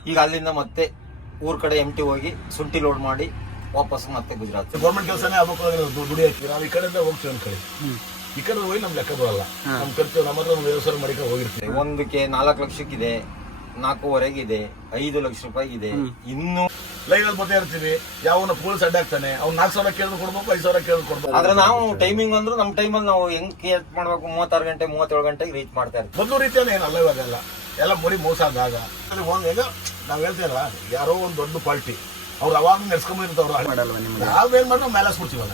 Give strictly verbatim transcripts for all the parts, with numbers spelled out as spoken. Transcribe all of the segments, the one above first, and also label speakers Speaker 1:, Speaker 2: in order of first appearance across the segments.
Speaker 1: ಈಗ ಅಲ್ಲಿಂದ ಮತ್ತೆ ಊರ್ ಕಡೆ ಎಂಟಿ ಹೋಗಿ ಶುಂಠಿ ಲೋಡ್ ಮಾಡಿ ವಾಪಸ್ ಮತ್ತೆ ಗುಜರಾತ್.
Speaker 2: ಗೌರ್ಮೆಂಟ್ ಕೆಲಸನೇ ಆಗ್ಬೇಕು, ದುಡಿ ಹಾಕಿ ನಾವು ಈ ಕಡೆಯಿಂದ ಹೋಗ್ತೀವಿ ಒಂದ್ ಕಡೆ, ಈ ಕಡೆ ಹೋಗಿ ನಮ್ ಲೆಕ್ಕ ಬರಲ್ಲ, ನಮ್ ಖರ್ಚು ನಮ್ಮ ಹತ್ರ ವ್ಯವಸಾಯ ಮಾಡಿಕ ಹೋಗಿರ್ತೀವಿ.
Speaker 1: ಒಂದಕ್ಕೆ ನಾಲ್ಕು ಲಕ್ಷಕ್ಕಿದೆ, ನಾಲ್ಕೂವರೆಗಿದೆ, ಐದು ಲಕ್ಷ ರೂಪಾಯಿ ಇದೆ. ಇನ್ನು
Speaker 2: ಲೈವ್ ಅಲ್ಲಿ ಮತ್ತೆ ಇರ್ತೀವಿ, ಯಾವನ ಪೊಲೀಸ್ ಅಡ್ಡ ಆಗ್ತಾನೆ, ಅವ್ನು ನಾಲ್ಕು ಸಾವಿರ ಕೇಳಿದ್ರು ಕೊಡ್ಬೇಕು, ಐದು ಸಾವಿರ ಕೇಳಿದ್ರು ಕೊಡ್ಬೇಕು.
Speaker 1: ಆದ್ರೆ ನಾವು ಟೈಮಿಂಗ್ ಅಂದ್ರೆ ನಮ್ ಟೈಮಲ್ಲಿ ನಾವು ಹೆಂಗ್ ಕೇರ್ ಮಾಡ್ಬೇಕು, ಮೂವತ್ತಾರು ಗಂಟೆ ಮೂವತ್ತೇಳು ಗಂಟೆಗೆ ರೀಚ್ ಮಾಡ್ತಾ ಇರ್ತೀವಿ.
Speaker 2: ಮೊದಲು ರೀತಿಯಲ್ಲಿ ಏನಲ್ಲ ಇವಾಗೆಲ್ಲ ಎಲ್ಲ ಬರೀ ಮೋಸ ಆದಾಗ ಈಗ ನಾವ್ ಹೇಳ್ತೀವಲ್ಲ, ಯಾರೋ ಒಂದ್ ದೊಡ್ಡ ಪಾರ್ಟಿ ಅವ್ರು ಅವಾಗ ನೆಡ್ಸ್ಕೊಂಡ್ಬಂದಿರ್ತಾವ್ರು, ನಾವೇನ್ ಮಾಡಿ ನಾವು ಮ್ಯಾಲೇಸ್ ಕೊಡ್ತೀವಲ್ಲ.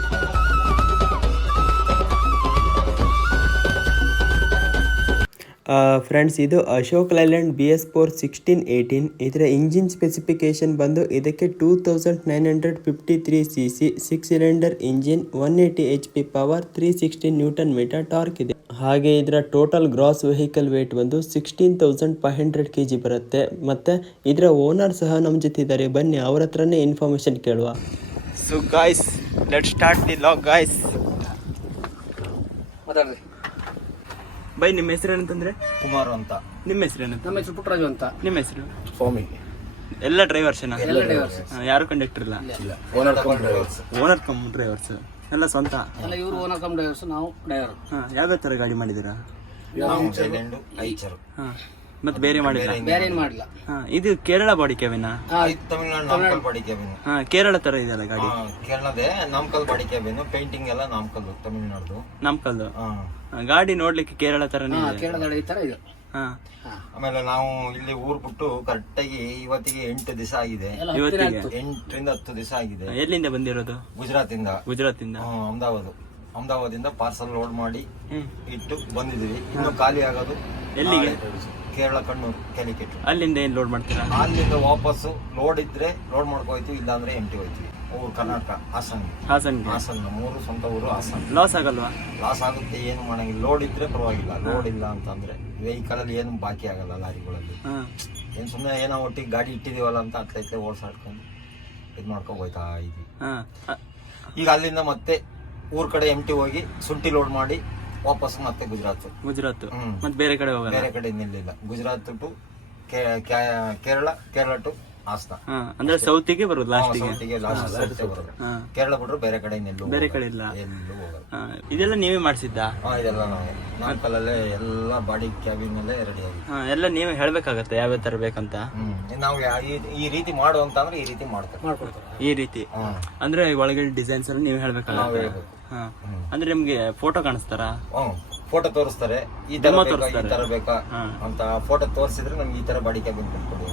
Speaker 3: ಫ್ರೆಂಡ್ಸ್, ಇದು Ashok Leyland B S four sixteen eighteen. ಇದರ ಇಂಜಿನ್ ಸ್ಪೆಸಿಫಿಕೇಶನ್ ಬಂದು ಇದಕ್ಕೆ two thousand nine hundred fifty three C C six cylinder engine, one eighty H P power, three sixty newton metre torque ಇದೆ. ಹಾಗೆ ಇದರ ಟೋಟಲ್ ಗ್ರಾಸ್ ವೆಹಿಕಲ್ ವೇಟ್ ಬಂದು sixteen thousand five hundred K G ಬರುತ್ತೆ. ಮತ್ತು ಇದರ owner ಸಹ ನಮ್ಮ ಜೊತೆ ಇದ್ದಾರೆ, ಬನ್ನಿ ಅವ್ರ ಹತ್ರನೇ ಇನ್ಫಾರ್ಮೇಶನ್ ಕೇಳುವ. So guys, let start the log guys.
Speaker 1: ಮಾತಾಡ್ರಿ
Speaker 3: ಬೈ, ನಿಮ್ಮ ಹೆಸರು ಏನಂತಂದ್ರೆ?
Speaker 1: ಕುಮಾರ್ ಅಂತ.
Speaker 3: ನಿಮ್ಮ ಹೆಸರು ಏನಂತ?
Speaker 4: ನಮ್ಮ ಹೆಸರು ಪುಟ್ಟರಾಜು ಅಂತ.
Speaker 3: ನಿಮ್ಮ ಹೆಸರು?
Speaker 2: ಸ್ವಾಮಿ.
Speaker 3: ಎಲ್ಲ ಡ್ರೈವರ್ಸ್?
Speaker 4: ಎಲ್ಲ ಡ್ರೈವರ್ಸ್.
Speaker 3: ಯಾರು ಕಂಡಕ್ಟರ್ ಇಲ್ಲ?
Speaker 2: Owner cum drivers.
Speaker 3: Owner cum drivers ಎಲ್ಲ ಸ್ವಂತ?
Speaker 4: ಎಲ್ಲ ಇವರು ಓನರ್ ಕಮ್ ಡ್ರೈವರ್ಸ್, ನಾವು ಡ್ರೈವರ್.
Speaker 3: ಹಾ, ಯಾವ ತರ ಗಾಡಿ ಮಾಡಿದ್ದೀರಾ?
Speaker 1: ಐಚರು.
Speaker 3: ಹಾ, ಮತ್ತೆ ಬೇರೆ ಮಾಡಿಲ್ಲ?
Speaker 4: ಬೇರೆ ಏನ್ ಮಾಡಿಲ್ಲ.
Speaker 3: ಹಾ, ಇದು ಕೇರಳ ಬಾಡಿ ಕ್ಯಾಬಿನ?
Speaker 1: Tamil Nadu Namakkal body cabin.
Speaker 3: ಹಾ, ಕೇರಳ ತರ ಇದೆಯಲ್ಲ ಗಾಡಿ?
Speaker 1: ಕೇರಳದೇ ನಾಮಕಲ್ ಬಾಡಿ ಕ್ಯಾಬಿನ್, ಪೇಂಟಿಂಗ್ ಎಲ್ಲ ನಾಮಕಲ್, ತಮಿಳ್ನಾಡು
Speaker 3: ನಮ್ಕಲ್ಲು. ಗಾಡಿ ನೋಡ್ಲಿಕ್ಕೆ ಕೇರಳ ತರನೇ ಇದೆ.
Speaker 4: ಕೇರಳ ಗಾಡಿ ತರ ಇದು.
Speaker 3: ಹಾ,
Speaker 1: ಆಮೇಲೆ ನಾವು ಇಲ್ಲಿ ಊರ್ ಬಿಟ್ಟು ಕರೆಕ್ಟಾಗಿ ಇವತ್ತಿಗೆ ಎಂಟು ದಿವಸ ಆಗಿದೆ.
Speaker 3: ಇವತ್ತಿಗೆ
Speaker 1: ಎಂಟರಿಂದ ಹತ್ತು ದಿವಸ ಆಗಿದೆ.
Speaker 3: ಎಲ್ಲಿಂದ ಬಂದಿರೋದು?
Speaker 1: ಗುಜರಾತ್ ಇಂದ.
Speaker 3: ಗುಜರಾತ್ ಇಂದ?
Speaker 1: ಅಹಮದಾಬಾದ್. ಅಹಮದಾಬಾದಿಂದ ಪಾರ್ಸಲ್ ಲೋಡ್ ಮಾಡಿ ಇಟ್ಟು ಬಂದಿದೀವಿ. ಇನ್ನು ಖಾಲಿ ಆಗೋದು
Speaker 3: ಎಲ್ಲಿಗೆ?
Speaker 1: ಕೇರಳ, ಕಣ್ಣೂರು, ಕ್ಯಾಲಿಕೆಟ್.
Speaker 3: ಅಲ್ಲಿಂದ ಏನ್ ಲೋಡ್ ಮಾಡ್ತೀರಾ?
Speaker 1: ಅಲ್ಲಿಂದ ವಾಪಸ್ಸು ಲೋಡ್ ಇದ್ರೆ ಲೋಡ್ ಮಾಡ್ಕೋಯ್ತೀವಿ, ಇಲ್ಲ ಅಂದ್ರೆ ಎಂಟಿ ಹೋಯ್ತೀವಿ. ಊರು ಕರ್ನಾಟಕ, ಹಾಸನ್.
Speaker 3: ಹಾಸನ್.
Speaker 1: ಹಾಸನ್ ಮೂರು ಸ್ವಂತ ಊರು ಹಾಸನ್.
Speaker 3: ಲಾಸ್ ಆಗಲ್ವಾ?
Speaker 1: ಲಾಸ್ ಆಗುತ್ತೆ, ಏನು ಮಾಡಂಗಿಲ್ಲ. ಲೋಡ್ ಇದ್ರೆ ಪರವಾಗಿಲ್ಲ, ಲೋಡ್ ಇಲ್ಲ ಅಂತಂದ್ರೆ ವೆಹಿಕಲ್ ಅಲ್ಲಿ ಏನು ಬಾಕಿ ಆಗಲ್ಲ. ಲಾರಿಗಳಲ್ಲಿ ಏನ್ ಸುಮ್ಮನೆ ಏನೋ ಒಟ್ಟಿಗೆ ಗಾಡಿ ಇಟ್ಟಿದೀವಲ್ಲ ಅಂತ ಅತ್ಲೈತೆ ಓಡಿಸಾಡ್ಕೊಂಡು ಇದು ಮಾಡ್ಕೊಂಡು ಹೋಯ್ತಾ ಇದೀವಿ. ಈಗ ಅಲ್ಲಿಂದ ಮತ್ತೆ ಊರ್ ಕಡೆ ಎಂಟಿ ಹೋಗಿ ಶುಂಠಿ ಲೋಡ್ ಮಾಡಿ ವಾಪಸ್ ಮತ್ತೆ ಗುಜರಾತ್.
Speaker 3: ಗುಜರಾತ್ ಮತ್ತೆ ಬೇರೆ ಕಡೆ ಹೋಗಲ್ಲ? ಬೇರೆ
Speaker 1: ಕಡೆ ನಿಲ್ಲಿಲ್ಲ. Gujarat to Kerala, Kerala to Hassan.
Speaker 3: ಅಂದ್ರೆ ಸೌತಿಗೆ ಬರೋದು ಲಾಸ್ಟಿಗೆ?
Speaker 1: ಬರೋದು. ಕೇರಳ ಬಿಟ್ರು ಬೇರೆ ಕಡೆ ನಿಲ್ಲು,
Speaker 3: ಬೇರೆ ಕಡೆ ಇಲ್ಲ,
Speaker 1: ಎಲ್ಲೂ ಹೋಗಲ್ಲ.
Speaker 3: ಇದೆಲ್ಲ ನೀವೇ ಮಾಡಿಸಿದ್ದ?
Speaker 1: ಇದೆಲ್ಲ ನಾವು ನಾಲ್ಕಲ್ಲೇ ಎಲ್ಲ ಬಾಡಿ ಕ್ಯಾಬಿನ್ ಅಲ್ಲೇ ರೆಡಿ ಆಗಿ
Speaker 3: ಎಲ್ಲ ನೀವೇ ಹೇಳ್ಬೇಕಾಗತ್ತೆ ಯಾವ್ಯಾವ ತರ ಬೇಕಂತ.
Speaker 1: ನಾವು ಈ ರೀತಿ ಮಾಡು ಅಂತ ಅಂದ್ರೆ ಈ ರೀತಿ ಮಾಡ್ತಾರೆ.
Speaker 3: ಈ ರೀತಿ ಅಂದ್ರೆ ಒಳಗಡೆ ಡಿಸೈನ್ಸ್ ಎಲ್ಲ ನೀವು ಹೇಳ್ಬೇಕಾಗುತ್ತೆ. ಅಂದ್ರೆ ನಿಮ್ಗೆ ಫೋಟೋ ಕಾಣಿಸ್ತಾರ?
Speaker 1: ಫೋಟೋ ತೋರಿಸ್ತಾರೆ, ಈ ತರ ಬೇಕಾ, ಈ ತರ ಬೇಕಾ ಅಂತ. ಫೋಟೋ ತೋರಿಸಿದ್ರೆ ನಮ್ಗೆ ಈ ತರ ಬಾಡಿ ಕ್ಯಾಬಿನ್ ಕೊಟ್ಕೊಡಿ.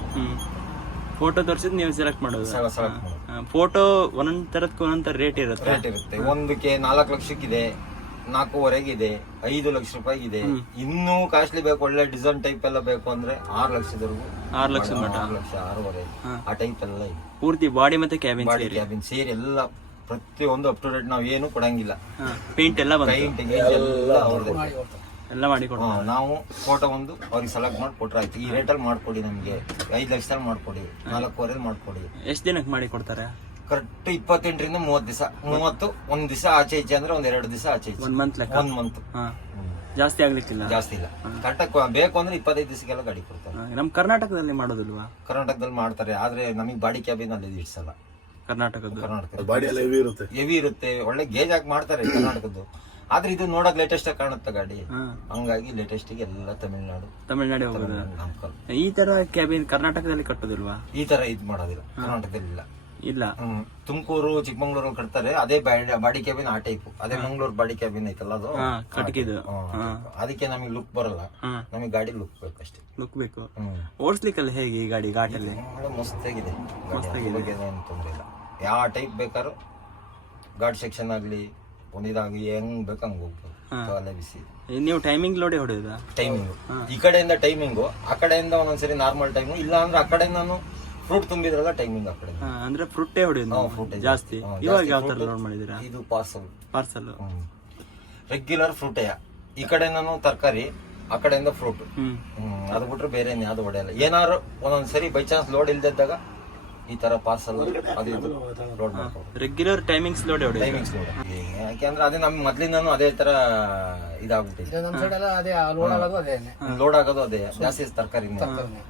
Speaker 3: ಫೋಟೋ ತೋರಿಸಿದ್ ನೀವು ಸೆಲೆಕ್ಟ್ ಮಾಡೋದು? ಫೋಟೋ ಒಂದೊಂದ್ ತರದಕ್ಕೆ ಒಂದೊಂದ್ ತರ ರೇಟ್ ಇರುತ್ತೆ.
Speaker 1: ರೇಟ್ ಇರುತ್ತೆ. ಒಂದಕ್ಕೆ ನಾಲ್ಕು ಲಕ್ಷಕ್ಕಿದೆ, ನಾಲ್ಕೂವರೆಗಿದೆ, ಐದು ಲಕ್ಷ ರೂಪಾಯಿ ಇದೆ. ಇನ್ನೂ ಕಾಸ್ಟ್ಲಿ ಬೇಕು, ಒಳ್ಳೆ ಡಿಸೈನ್ ಟೈಪ್ ಎಲ್ಲ ಬೇಕು ಅಂದ್ರೆ ಆರು ಲಕ್ಷದವರೆಗೂ.
Speaker 3: ಆರು ಲಕ್ಷ ಮಟ್ಟ?
Speaker 1: ಆರು ಲಕ್ಷ, ಆರೂವರೆ ಆ ಟೈಪ್ ಎಲ್ಲ ಇದೆ.
Speaker 3: ಪೂರ್ತಿ ಬಾಡಿ ಮತ್ತೆ ಕ್ಯಾಬಿನ್?
Speaker 1: ಬಾಡಿ ಕ್ಯಾಬಿನ್ ಸೇರಿ ಎಲ್ಲ ಪ್ರತಿಯೊಂದು ಅಪ್ ಟು ಡೇಟ್. ನಾವು ಏನು ಕೊಡಂಗಿಲ್ಲ.
Speaker 3: ಪೇಂಟ್ ಎಲ್ಲ
Speaker 1: ಪೇಂಟ್ ಎಲ್ಲ ಅವ್ರದ್ದು
Speaker 3: ಎಲ್ಲ ಮಾಡಿ ಕೊಡ.
Speaker 1: ನಾವು ಫೋಟೋ ಒಂದು ಅವ್ರಿಗೆ ಸೆಲೆಕ್ಟ್ ಮಾಡಿ ಕೊಟ್ರೆ ಆಯ್ತು. ಈ ರೇಟಲ್ಲಿ ಮಾಡ್ಕೊಡಿ, ನಮ್ಗೆ ಐದು ಲಕ್ಷದಲ್ಲಿ ಮಾಡ್ಕೊಡಿ, ನಾಲ್ಕೂವರೆ ಮಾಡ್ಕೊಡಿ.
Speaker 3: ಎಷ್ಟ್ ದಿನಕ್ಕೆ ಮಾಡಿ ಕೊಡ್ತಾರೆ?
Speaker 1: ಕರೆಕ್ಟ್ ಇಪ್ಪತ್ತೆಂಟರಿಂದ ಮೂವತ್ ದಿವಸ. ಮೂವತ್ತು ಒಂದ್ ದಿವಸ ಆಚೆ ಈಚೆ ಅಂದ್ರೆ ಒಂದ್ ಎರಡು ದಿವಸ ಆಚೆ ಈಚೆ.
Speaker 3: ಒಂದ್ ಮಂತ್ ಲೆಕ್ಕ?
Speaker 1: ಒಂದ್ ಮಂತ್.
Speaker 3: ಜಾಸ್ತಿ ಆಗ್ಲಿಕ್ಕಿಲ್ಲ?
Speaker 1: ಜಾಸ್ತಿ ಇಲ್ಲ. ಕರೆಕ್ಟಾಗಿ ಬೇಕು ಅಂದ್ರೆ ಇಪ್ಪತ್ತೈದು ದಿವಸಕ್ಕೆಲ್ಲ ಗಾಡಿ ಕೊಡ್ತಾರೆ.
Speaker 3: ನಮ್ ಕರ್ನಾಟಕದಲ್ಲಿ ಮಾಡೋದಿಲ್ವಾ?
Speaker 1: ಕರ್ನಾಟಕದಲ್ಲಿ ಮಾಡ್ತಾರೆ, ಆದ್ರೆ ನಮಗೆ ಬಾಡಿ ಕ್ಯಾಬಿನ್ ಅಲ್ಲಿ ಇಡ್ಸಲ್ಲ.
Speaker 3: ಕರ್ನಾಟಕದ್ದು
Speaker 1: ಕರ್ನಾಟಕ
Speaker 2: ಬಾಡಿ ಎಲ್ಲ ಹೆವಿ ಇರುತ್ತೆ,
Speaker 1: ಹೆವಿ ಇರುತ್ತೆ. ಒಳ್ಳೆ ಗೇಜ್ ಆಗಿ ಮಾಡ್ತಾರೆ ಕರ್ನಾಟಕದ್ದು. ಆದ್ರೆ ಇದು ನೋಡಕ್ ಲೇಟೆಸ್ಟ್ ಆಗಿ ಕಾಣುತ್ತೆ ಗಾಡಿ, ಹಂಗಾಗಿ ಲೇಟೆಸ್ಟ್ ಎಲ್ಲ ತಮಿಳ್ನಾಡು
Speaker 3: ತಮಿಳ್ನಾಡು ಹೋಗೋದು. ಈ ತರ ಕ್ಯಾಬಿನ್ ಕರ್ನಾಟಕದಲ್ಲಿ ಕಟ್ಟೋದಿಲ್ವಾ?
Speaker 1: ಈ ತರ ಇದ್ ಮಾಡೋದಿಲ್ಲ ಕರ್ನಾಟಕದಲ್ಲಿ. ಇಲ್ಲ
Speaker 3: ಇಲ್ಲ.
Speaker 1: ತುಮಕೂರು, ಚಿಕ್ಕಮಂಗ್ಳೂರು ಕಟ್ತಾರೆ, ಅದೇ ಬಾಡಿ ಕ್ಯಾಬಿನ್ ಆ ಟೈಪ್. ಅದೇ ಮಂಗ್ಳೂರ್ ಬಾಡಿ ಕ್ಯಾಬಿನ್ ಐತಲ್ಲ ಅದು
Speaker 3: ಕಟ್ಕಿದ್ದು.
Speaker 1: ಅದಕ್ಕೆ ನಮಗೆ ಲುಕ್ ಬರಲ್ಲ, ನಮಗೆ ಗಾಡಿ ಲುಕ್ ಬೇಕು ಅಷ್ಟೇ.
Speaker 3: ಲುಕ್ ಬೇಕು. ಓಡಿಸ್ಲಿಕ್ಕಲ್ಲ ಹೇಗೆ ಈ ಗಾಡಿ? ಘಾಟಲ್ಲಿ
Speaker 1: ಮಸ್ತಾಗಿದೆ, ಏನು ತೊಂದ್ರೆ ಇಲ್ಲ. ಯಾವ ಟೈಪ್ ಬೇಕಾದ್ರೂ ಘಾಟ್ ಸೆಕ್ಷನ್ ಆಗ್ಲಿ ಒಂದಿದಾಗಿ ಹೆಂಗ್ ಬೇಕಂಗ್ ಹೋಗ್ಬೋದು. ಅಲ್ಲೇ ಬಿಸಿ.
Speaker 3: ನೀವು ಟೈಮಿಂಗ್ ಲೋಡೆ ಹೊಡೆಯೋದ?
Speaker 1: ಟೈಮಿಂಗು ಈ ಕಡೆಯಿಂದ ಟೈಮಿಂಗು, ಆ ಕಡೆಯಿಂದ ಒಂದೊಂದ್ಸರಿ ನಾರ್ಮಲ್ ಟೈಮು, ಇಲ್ಲ ಅಂದ್ರೆ ಆ ಕಡೆ ನಾನು ಫ್ರೂಟ್ ತುಂಬಿದ್ರಲ್ಲ ಟೈಮಿಂಗ್ ಆ ಕಡೆ.
Speaker 3: ಅಂದ್ರೆ ಫ್ರೂಟೇ ಹೊಡೆಯೋದು ಫ್ರೂಟ್ ಜಾಸ್ತಿ. ಇವಾಗ ಯಾವ ತರ ಲೋಡ್ ಮಾಡಿದೀರಾ?
Speaker 1: ಇದು ಪಾರ್ಸಲ್.
Speaker 3: Parcel
Speaker 1: regular ಫ್ರೂಟೇ. ಈ ಕಡೆ ನಾನು ತರಕಾರಿ, ಆ ಕಡೆಯಿಂದ ಫ್ರೂಟ್. ಹ್ಮ್ ಅದು ಬಿಟ್ರೆ ಬೇರೆ ಯಾವ್ದು ಹೊಡೆಯಲ್ಲ. ಏನಾದ್ರು ಒಂದೊಂದ್ಸರಿ ಬೈ ಚಾನ್ಸ್ ಲೋಡ್ ಇಲ್ದಿದ್ದಾಗ ಈ ತರ ಪಾರ್ಸಲ್ ಅದು ಇದು ಲೋಡ್ ಮಾಡ್ಕೊಂಡು
Speaker 3: ರೆಗ್ಯುಲರ್ ಟೈಮಿಂಗ್ಸ್ ಲೋಡ್ ಹೊಡೆಯೋದು.
Speaker 1: ಟೈಮಿಂಗ್ಸ್ ಲೋಡ್ ಯಾಕೆಂದ್ರೆ ಅದೇ ನಮ್ ಮೊದ್ಲಿಂದಾನು ಅದೇ ತರ ಇದಾಗ್ಬಿಟ್ಟಿದೆ.
Speaker 4: ನಮ್ ಸೈಡ್ ಎಲ್ಲ ಅದೇ ಲೋಡ್ ಆಗೋದು ಅದೇ
Speaker 1: ಲೋಡ್ ಆಗೋದು ಅದೇ ಜಾಸ್ತಿ ತರಕಾರಿ.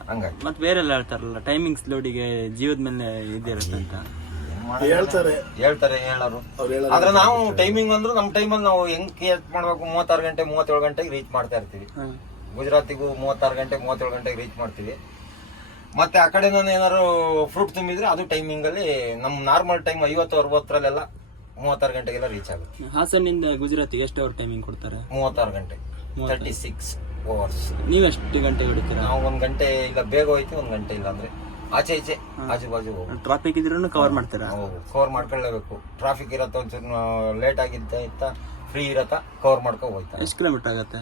Speaker 1: ಹಂಗಾಗಿ
Speaker 3: ಮತ್ತೆ ಬೇರೆಲ್ಲ ಹೇಳ್ತಾರಲ್ಲ ಟೈಮಿಂಗ್ಸ್ ಲೋಡಿಗೆ ಜೀವದ ಮೇಲೆ ಇದಿರುತ್ತೆ ಅಂತ
Speaker 1: ಏನ್ ಮಾಡೋದು?
Speaker 2: ಹೇಳ್ತಾರೆ
Speaker 1: ಹೇಳ್ತಾರೆ ಹೇಳೋರು.
Speaker 2: ಅವ್ರು ಹೇಳೋದು
Speaker 1: ಆದ್ರೆ ನಾವು ಟೈಮಿಂಗ್ ಅಂದ್ರೆ ನಮ್ಮ ಟೈಮಲ್ಲಿ ನಾವು ಹೆಂಗ್ ಕೇರ್ ಮಾಡ್ಬೇಕು, ಮೂವತ್ತಾರು ಗಂಟೆ ಮೂವತ್ತೇಳು ಗಂಟೆಗೆ ರೀಚ್ ಮಾಡ್ತಾ ಇರ್ತೀವಿ. ಗುಜರಾತಿಗೂ ಮೂವತ್ತಾರು ಗಂಟೆ ಮೂವತ್ತೇಳು ಗಂಟೆಗೆ ರೀಚ್ ಮಾಡ್ತೀವಿ. ಮತ್ತೆ ಆ ಕಡೆ ನಾನು ಏನಾದ್ರು ಫ್ರೂಟ್ ತುಂಬಿದ್ರೆ ಅದು ಟೈಮಿಂಗ್ ಅಲ್ಲಿ ನಮ್ ನಾರ್ಮಲ್ ಟೈಮ್ ಐವತ್ತು ಅರವತ್ತರಲ್ಲೆಲ್ಲ ಮೂವತ್ತಾರು ಗಂಟೆಗೆಲ್ಲ ರೀಚ್ ಆಗುತ್ತೆ.
Speaker 3: ಹಾಸನಿಂದ ಗುಜರಾತಿಗೆ ಎಷ್ಟು ಅವರ್ ಟೈಮಿಂಗ್ ಕೊಡ್ತಾರೆ?
Speaker 1: ಮೂವತ್ತಾರು ಗಂಟೆ ತರ್ಟಿ ಸಿಕ್ಸ್ ಅವರ್ಸ್.
Speaker 3: ನೀವು ಎಷ್ಟು ಗಂಟೆ ಹೊಡಿತೀರಾ?
Speaker 1: ನಾವು ಒಂದ್ ಗಂಟೆ ಇಲ್ಲ ಬೇಗ ಹೋಯ್ತು, ಒಂದ್ ಗಂಟೆ ಇಲ್ಲ ಅಂದ್ರೆ ಆಚೆ ಈಚೆ ಆಜು ಬಾಜು ಹೋಗಿ
Speaker 3: ಟ್ರಾಫಿಕ್ ಇದ್ರೂ ಕವರ್ ಮಾಡ್ತೀರಾ?
Speaker 1: ಕವರ್ ಮಾಡ್ಕೊಳ್ಳೇಬೇಕು. ಟ್ರಾಫಿಕ್ ಇರತ್ತ, ಒಂಚೂರು ಲೇಟ್ ಆಗಿದ್ದ ಇತ್ತ ಫ್ರೀ ಇರತ್ತ, ಕವರ್ ಮಾಡ್ಕೊ ಹೋಯ್ತಾ.
Speaker 3: ಎಷ್ಟು ಕಿಲೋಮೀಟರ್ ಆಗುತ್ತೆ?